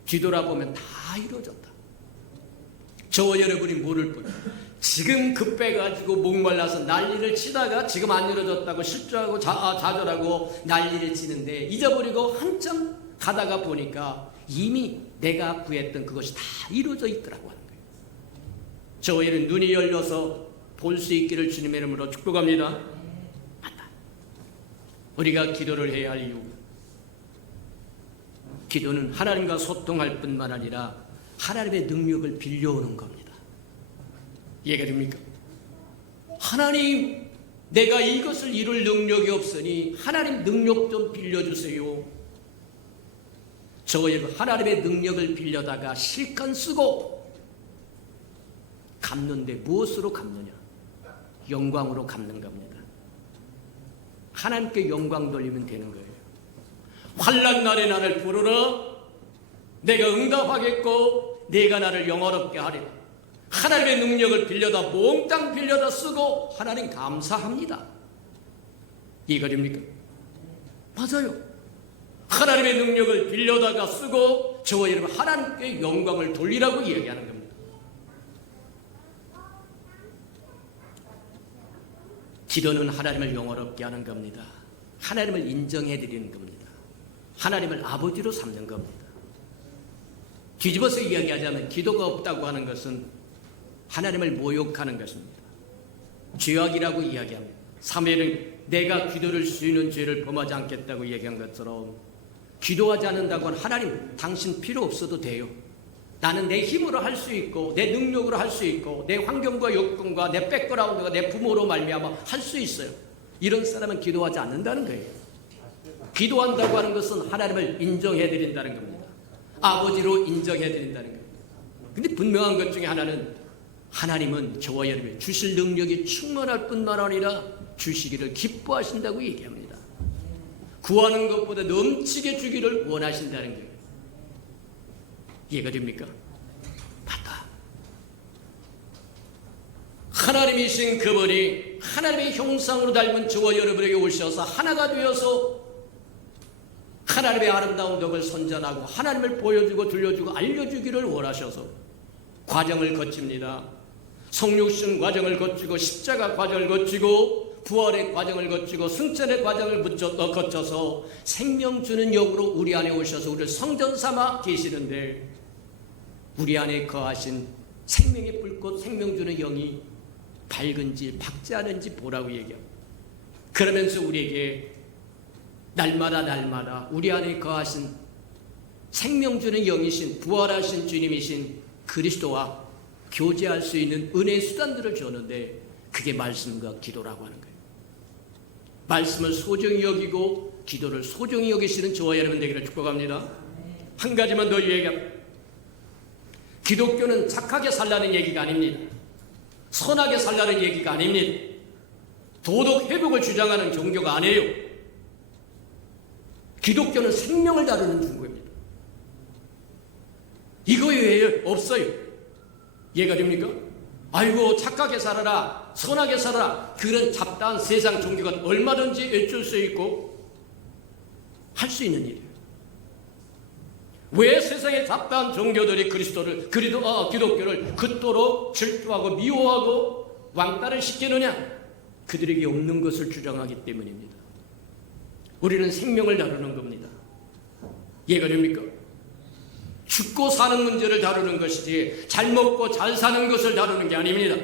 뒤돌아보면 다 이루어졌다. 저와 여러분이 모를 뿐, 지금 급해가지고 목말라서 난리를 치다가 지금 안 이루어졌다고 실조하고 좌절하고 난리를 치는데 잊어버리고 한참 가다가 보니까 이미 내가 구했던 그것이 다 이루어져 있더라고 하는 거예요. 저와 여러분 눈이 열려서 볼 수 있기를 주님의 이름으로 축복합니다. 맞다. 우리가 기도를 해야 할 이유, 기도는 하나님과 소통할 뿐만 아니라 하나님의 능력을 빌려오는 겁니다. 이해가 됩니까? 하나님, 내가 이것을 이룰 능력이 없으니 하나님 능력 좀 빌려주세요. 저와 여러분 하나님의 능력을 빌려다가 실컷 쓰고 갚는데 무엇으로 갚느냐? 영광으로 갚는 겁니다. 하나님께 영광 돌리면 되는 거예요. 환난 날에 나를 부르라. 내가 응답하겠고 내가 나를 영화롭게 하리라. 하나님의 능력을 빌려다 몽땅 빌려다 쓰고 하나님 감사합니다. 이거입니까? 맞아요. 하나님의 능력을 빌려다가 쓰고 저와 여러분 하나님께 영광을 돌리라고 이야기하는 겁니다. 기도는 하나님을 영화롭게 하는 겁니다. 하나님을 인정해 드리는 겁니다. 하나님을 아버지로 삼는 겁니다. 뒤집어서 이야기하자면 기도가 없다고 하는 것은 하나님을 모욕하는 것입니다. 죄악이라고 이야기합니다. 사무엘은 내가 기도를 쉬는 죄를 범하지 않겠다고 얘기한 것처럼 기도하지 않는다고 하면 하나님 당신 필요 없어도 돼요. 나는 내 힘으로 할 수 있고 내 능력으로 할 수 있고 내 환경과 여건과 내 백그라운드가 내 부모로 말미암아 할 수 있어요. 이런 사람은 기도하지 않는다는 거예요. 기도한다고 하는 것은 하나님을 인정해 드린다는 겁니다. 아버지로 인정해 드린다는 겁니다. 근데 분명한 것 중에 하나는 하나님은 저와 여러분이 주실 능력이 충만할 뿐만 아니라 주시기를 기뻐하신다고 얘기합니다. 구하는 것보다 넘치게 주기를 원하신다는 거예요. 이해가 됩니까? 맞다. 하나님이신 그분이 하나님의 형상으로 닮은 저와 여러분에게 오셔서 하나가 되어서 하나님의 아름다운 덕을 선전하고 하나님을 보여주고 들려주고 알려주기를 원하셔서 과정을 거칩니다. 성육신 과정을 거치고 십자가 과정을 거치고 부활의 과정을 거치고 승천의 과정을 거쳐서 생명 주는 영으로 우리 안에 오셔서 우리를 성전 삼아 계시는데, 우리 안에 거하신 생명의 불꽃 생명 주는 영이 밝은지 밝지 않은지 보라고 얘기합니다. 그러면서 우리에게 날마다 우리 안에 거하신 생명 주는 영이신 부활하신 주님이신 그리스도와 교제할 수 있는 은혜의 수단들을 줬는데 그게 말씀과 기도라고 하는 거예요. 말씀을 소중히 여기고 기도를 소중히 여기시는 저와 여러분 되기를 축복합니다. 한 가지만 더 얘기합니다. 기독교는 착하게 살라는 얘기가 아닙니다. 선하게 살라는 얘기가 아닙니다. 도덕 회복을 주장하는 종교가 아니에요. 기독교는 생명을 다루는 종교입니다. 이거 외에 없어요. 이해가 됩니까? 아이고 착하게 살아라, 선하게 살아라, 그런 잡다한 세상 종교가 얼마든지 애줄 수 있고 할 수 있는 일이에요. 왜 세상의 잡다한 종교들이 기독교를 그토록 질투하고 미워하고 왕따를 시키느냐? 그들에게 없는 것을 주장하기 때문입니다. 우리는 생명을 다루는 겁니다. 이해가 됩니까? 죽고 사는 문제를 다루는 것이지 잘 먹고 잘 사는 것을 다루는 게 아닙니다.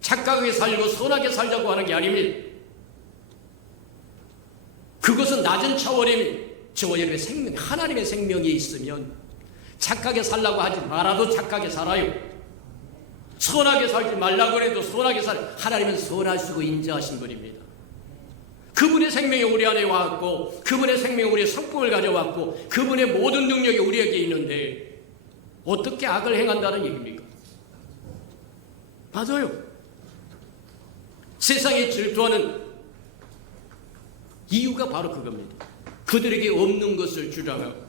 착하게 살고 선하게 살자고 하는 게 아닙니다. 그것은 낮은 차원입니다. 저와 여러분의 생명, 하나님의 생명이 있으면 착하게 살라고 하지 말아도 착하게 살아요. 선하게 살지 말라고 해도 선하게 살아요. 하나님은 선하시고 인자하신 분입니다. 그분의 생명이 우리 안에 왔고 그분의 생명이 우리의 성품을 가져왔고 그분의 모든 능력이 우리에게 있는데 어떻게 악을 행한다는 얘기입니까? 맞아요. 세상에 질투하는 이유가 바로 그겁니다. 그들에게 없는 것을 주장하고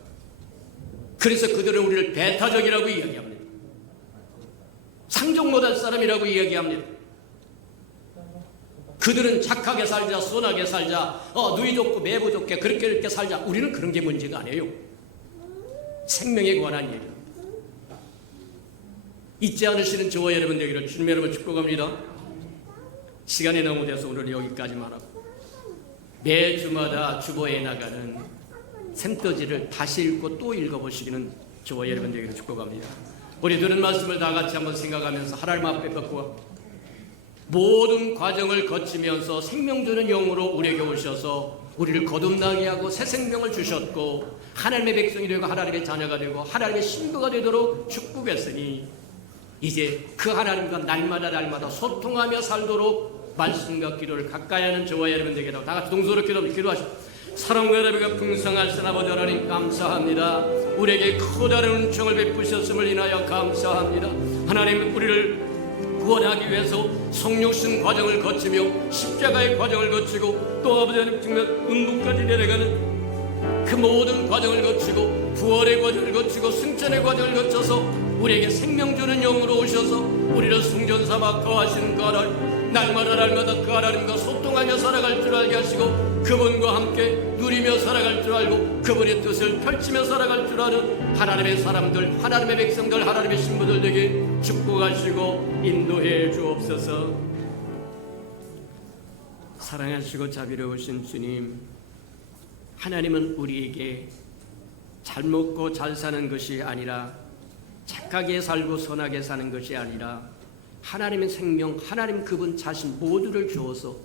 그래서 그들은 우리를 배타적이라고 이야기합니다. 상종 못할 사람이라고 이야기합니다. 그들은 착하게 살자, 선하게 살자, 누이 좋고 매부 좋게 그렇게 이렇게 살자. 우리는 그런 게 문제가 아니에요. 생명에 관한 얘기. 잊지 않으시는 저와 여러분 되기를 주님 여러분 축복합니다. 시간이 너무 돼서 오늘 여기까지만 하고 매주마다 주보에 나가는 샘터지를 다시 읽고 또 읽어보시기는 저와 여러분 되기를 축복합니다. 우리 들은 말씀을 다 같이 한번 생각하면서 하나님 앞에 뵙고 모든 과정을 거치면서 생명 주는 영으로 우리에게 오셔서 우리를 거듭나게 하고 새 생명을 주셨고 하나님의 백성이 되고 하나님의 자녀가 되고 하나님의 신부가 되도록 축복했으니 이제 그 하나님과 날마다 소통하며 살도록 말씀과 기도를 가까이 하는 저와 여러분들에게도 다 같이 동서로 기도하시고 사랑과 여러분과 풍성하신 아버지 하나님 감사합니다. 우리에게 커다란 은총을 베푸셨음을 인하여 감사합니다. 하나님 우리를 구원하기 위해서 성육신 과정을 거치며 십자가의 과정을 거치고 또 아버지 하나님 정말 운동까지 내려가는 그 모든 과정을 거치고 부활의 과정을 거치고 승천의 과정을 거쳐서 우리에게 생명 주는 영으로 오셔서 우리를 성전 삼아 거하시는 그 하나님 날마다 그 하나님과 소통하며 살아갈 줄 알게 하시고 그분과 함께 누리며 살아갈 줄 알고 그분의 뜻을 펼치며 살아갈 줄 아는 하나님의 사람들, 하나님의 백성들, 하나님의 신부들 되게 축복하시고 인도해 주옵소서. 사랑하시고 자비로우신 주님, 하나님은 우리에게 잘 먹고 잘 사는 것이 아니라 착하게 살고 선하게 사는 것이 아니라 하나님의 생명, 하나님 그분 자신 모두를 주어서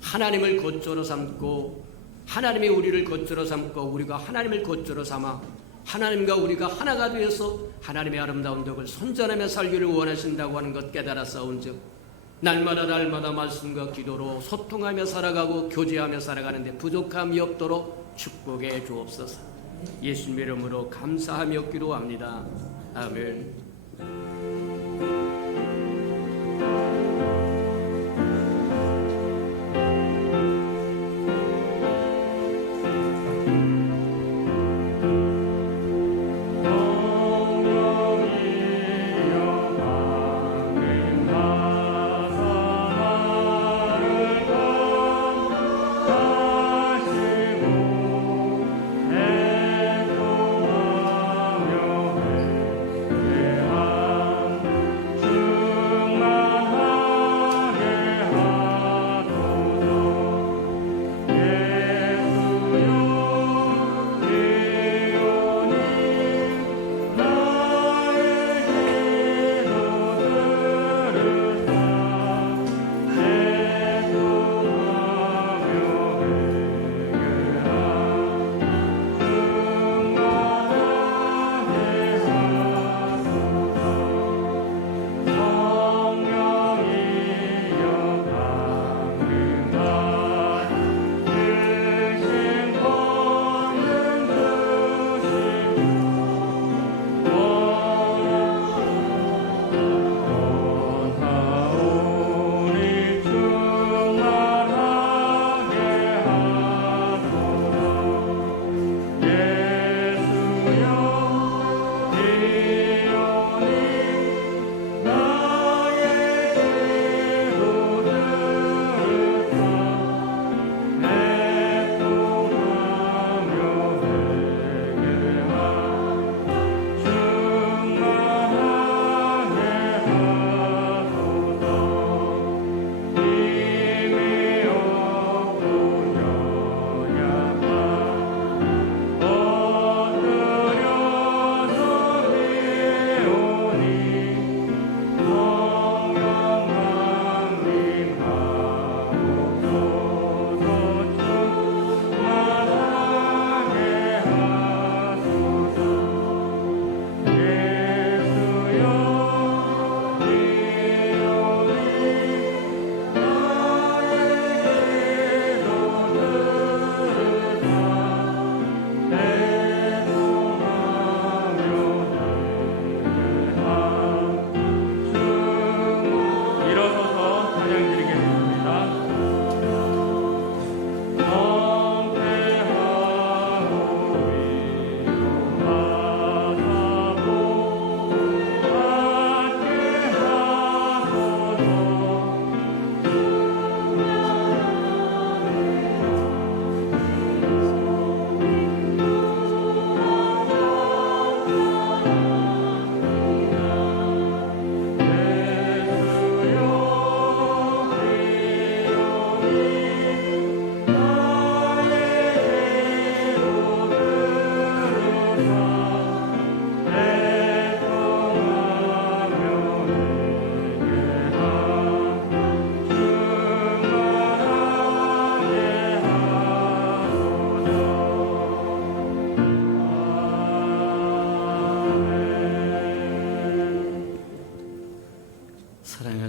하나님을 거처로 삼고 하나님이 우리를 거처로 삼고 우리가 하나님을 거처로 삼아 하나님과 우리가 하나가 되어서 하나님의 아름다운 덕을 선전하며 살기를 원하신다고 하는 것 깨달았사온즉 날마다 말씀과 기도로 소통하며 살아가고 교제하며 살아가는데 부족함이 없도록 축복해 주옵소서. 예수님의 이름으로 감사하며 기도합니다. 아멘.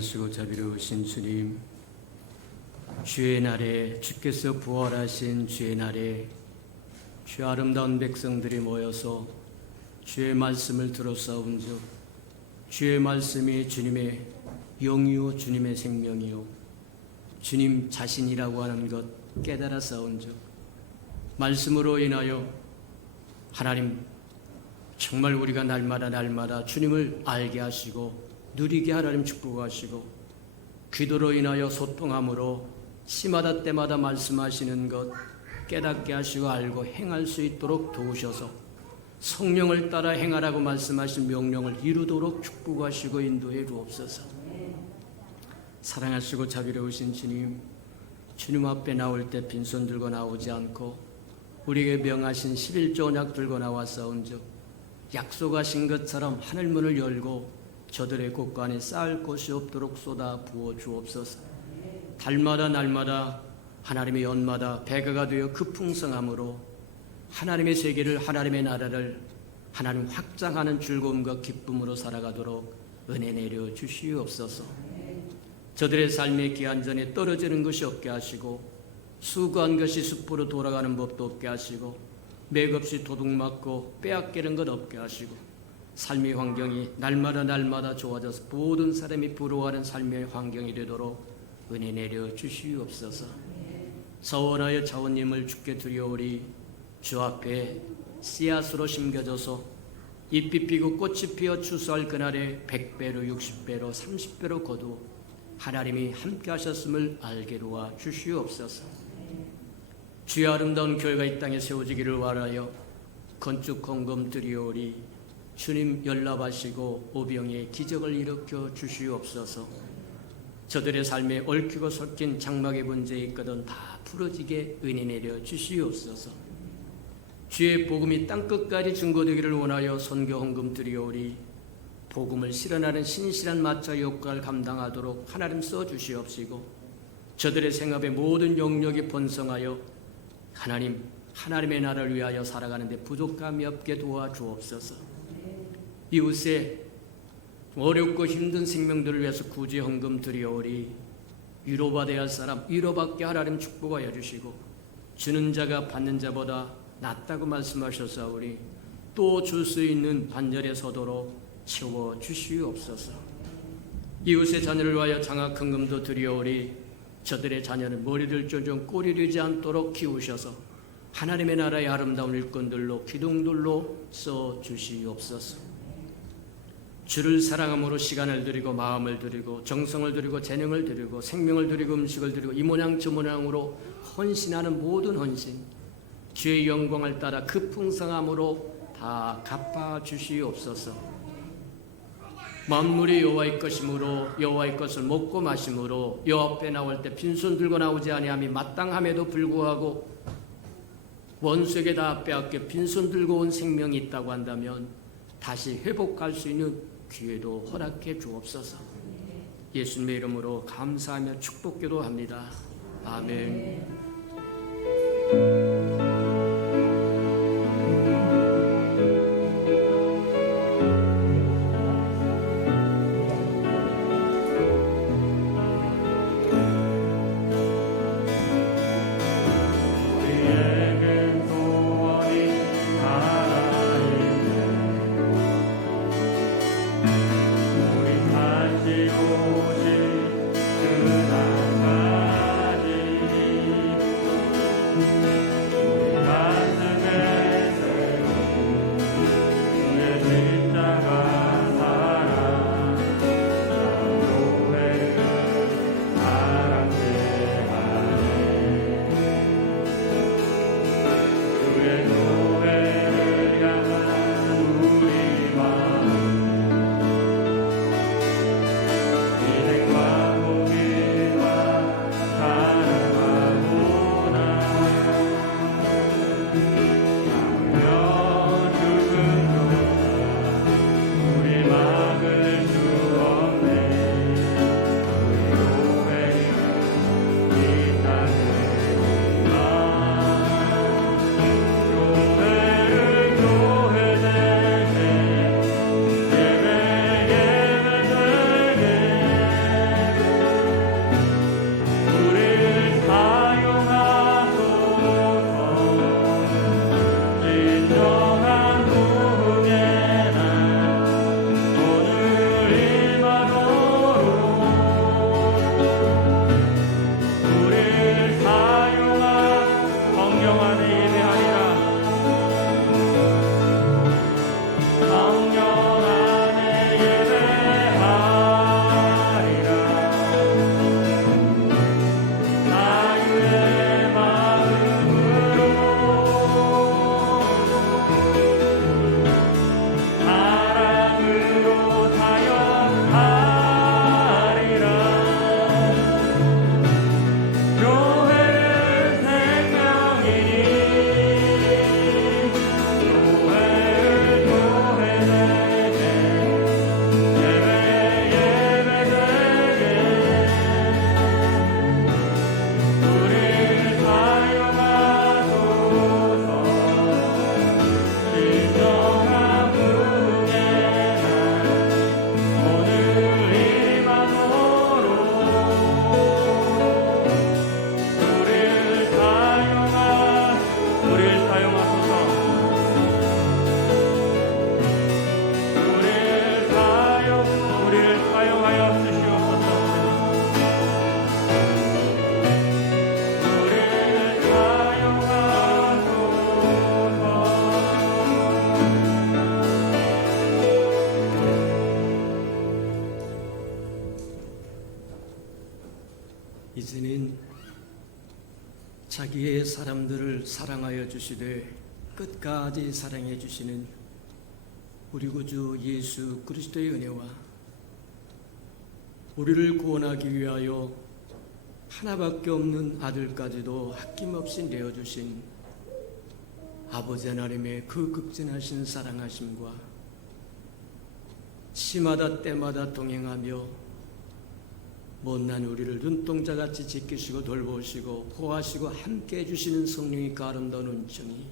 사랑하시고 자비로우신 주님, 주의 날에 주께서 부활하신 주의 날에 주 아름다운 백성들이 모여서 주의 말씀을 들었사온즉 주의 말씀이 주님의 영이요 주님의 생명이요 주님 자신이라고 하는 것 깨달았사온즉 말씀으로 인하여 하나님 정말 우리가 날마다 주님을 알게 하시고 누리게 하나님 축복하시고 기도로 인하여 소통함으로 시마다 때마다 말씀하시는 것 깨닫게 하시고 알고 행할 수 있도록 도우셔서 성령을 따라 행하라고 말씀하신 명령을 이루도록 축복하시고 인도해 주옵소서. 사랑하시고 자비로우신 주님, 주님 앞에 나올 때 빈손 들고 나오지 않고 우리에게 명하신 11조 언약 들고 나왔사온즉 약속하신 것처럼 하늘문을 열고 저들의 곳간에 쌓을 곳이 없도록 쏟아 부어 주옵소서. 달마다 날마다 하나님의 연마다 배가가 되어 급풍성함으로 하나님의 세계를 하나님의 나라를 하나님 확장하는 즐거움과 기쁨으로 살아가도록 은혜 내려 주시옵소서. 저들의 삶의 기한전에 떨어지는 것이 없게 하시고 수고한 것이 숲으로 돌아가는 법도 없게 하시고 맥없이 도둑맞고 빼앗기는 것 없게 하시고 삶의 환경이 날마다 좋아져서 모든 사람이 부러워하는 삶의 환경이 되도록 은혜 내려 주시옵소서. 서원하여 자원님을 주께 드려오리 주 앞에 씨앗으로 심겨져서 잎이 피고 꽃이 피어 추수할 그날에 100배로 60배로 30배로 거두 하나님이 함께 하셨음을 알게 도와 주시옵소서. 주의 아름다운 교회가 이 땅에 세워지기를 원하여 건축 헌금 드리오리 주님 연락하시고 오병의 기적을 일으켜 주시옵소서. 저들의 삶에 얽히고 섞인 장막의 문제에 있거든 다 풀어지게 은혜 내려 주시옵소서. 주의 복음이 땅끝까지 증거되기를 원하여 선교 헌금 드리오리 복음을 실현하는 신실한 마차 역할을 감당하도록 하나님 써주시옵시고 저들의 생업의 모든 영역이 번성하여 하나님의 나라를 위하여 살아가는 데 부족함이 없게 도와주옵소서. 이웃에 어렵고 힘든 생명들을 위해서 구제 헌금 드리오리 위로받아야 할 사람 위로받게 하나님 축복하여 주시고 주는 자가 받는 자보다 낫다고 말씀하셨사오니 또 줄 수 있는 반절에 서도록 채워 주시옵소서. 이웃의 자녀를 위하여 장학 헌금도 드리오리 저들의 자녀는 머리들 조정 꼴이 되지 않도록 키우셔서 하나님의 나라의 아름다운 일꾼들로 기둥들로 써 주시옵소서. 주를 사랑함으로 시간을 드리고 마음을 드리고 정성을 드리고 재능을 드리고 생명을 드리고 음식을 드리고 이 모양 저 모양으로 헌신하는 모든 헌신 주의 영광을 따라 그 풍성함으로 다 갚아 주시옵소서. 만물이 여호와의 것이므로 여호와의 것을 먹고 마심으로 여호와 앞에 나올 때 빈손 들고 나오지 아니함이 마땅함에도 불구하고 원수에게 다 빼앗겨 빈손 들고 온 생명이 있다고 한다면 다시 회복할 수 있는 기회도 허락해 주옵소서. 예수님의 이름으로 감사하며 축복 기도합니다. 아멘. 그 이제는 자기의 사람들을 사랑하여 주시되 끝까지 사랑해 주시는 우리 구주 예수 그리스도의 은혜와 우리를 구원하기 위하여 하나밖에 없는 아들까지도 아낌없이 내어주신 아버지 하나님의 그 극진하신 사랑하심과 시마다 때마다 동행하며 못난 우리를 눈동자같이 지키시고 돌보시고 보호하시고 함께 해주시는 성령의 그 아름다운 은총이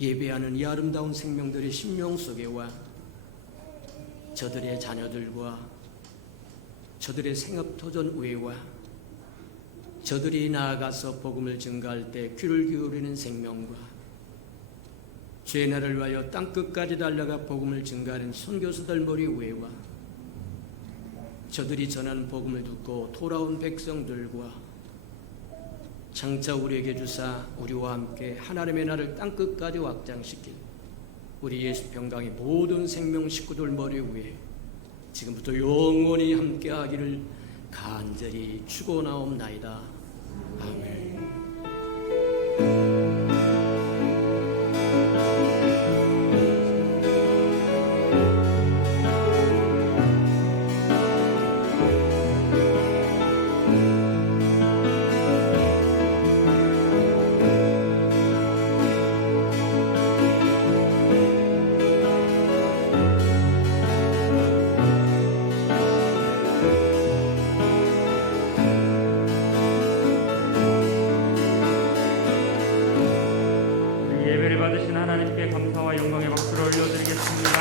예배하는 이 아름다운 생명들의 심령 속에와 저들의 자녀들과 저들의 생업토전 외와 저들이 나아가서 복음을 증가할 때 귀를 기울이는 생명과 죄의 날을 위하여 땅끝까지 달려가 복음을 증가하는 선교사들 머리 위에와 저들이 전하는 복음을 듣고 돌아온 백성들과 장차 우리에게 주사 우리와 함께 하나님의 나라를 땅끝까지 확장시킨 우리 예수 평강의 모든 생명 식구들 머리 위에 지금부터 영원히 함께하기를 간절히 축원하옵나이다. 아멘. 예배를 받으신 하나님께 감사와 영광의 박수를 올려드리겠습니다.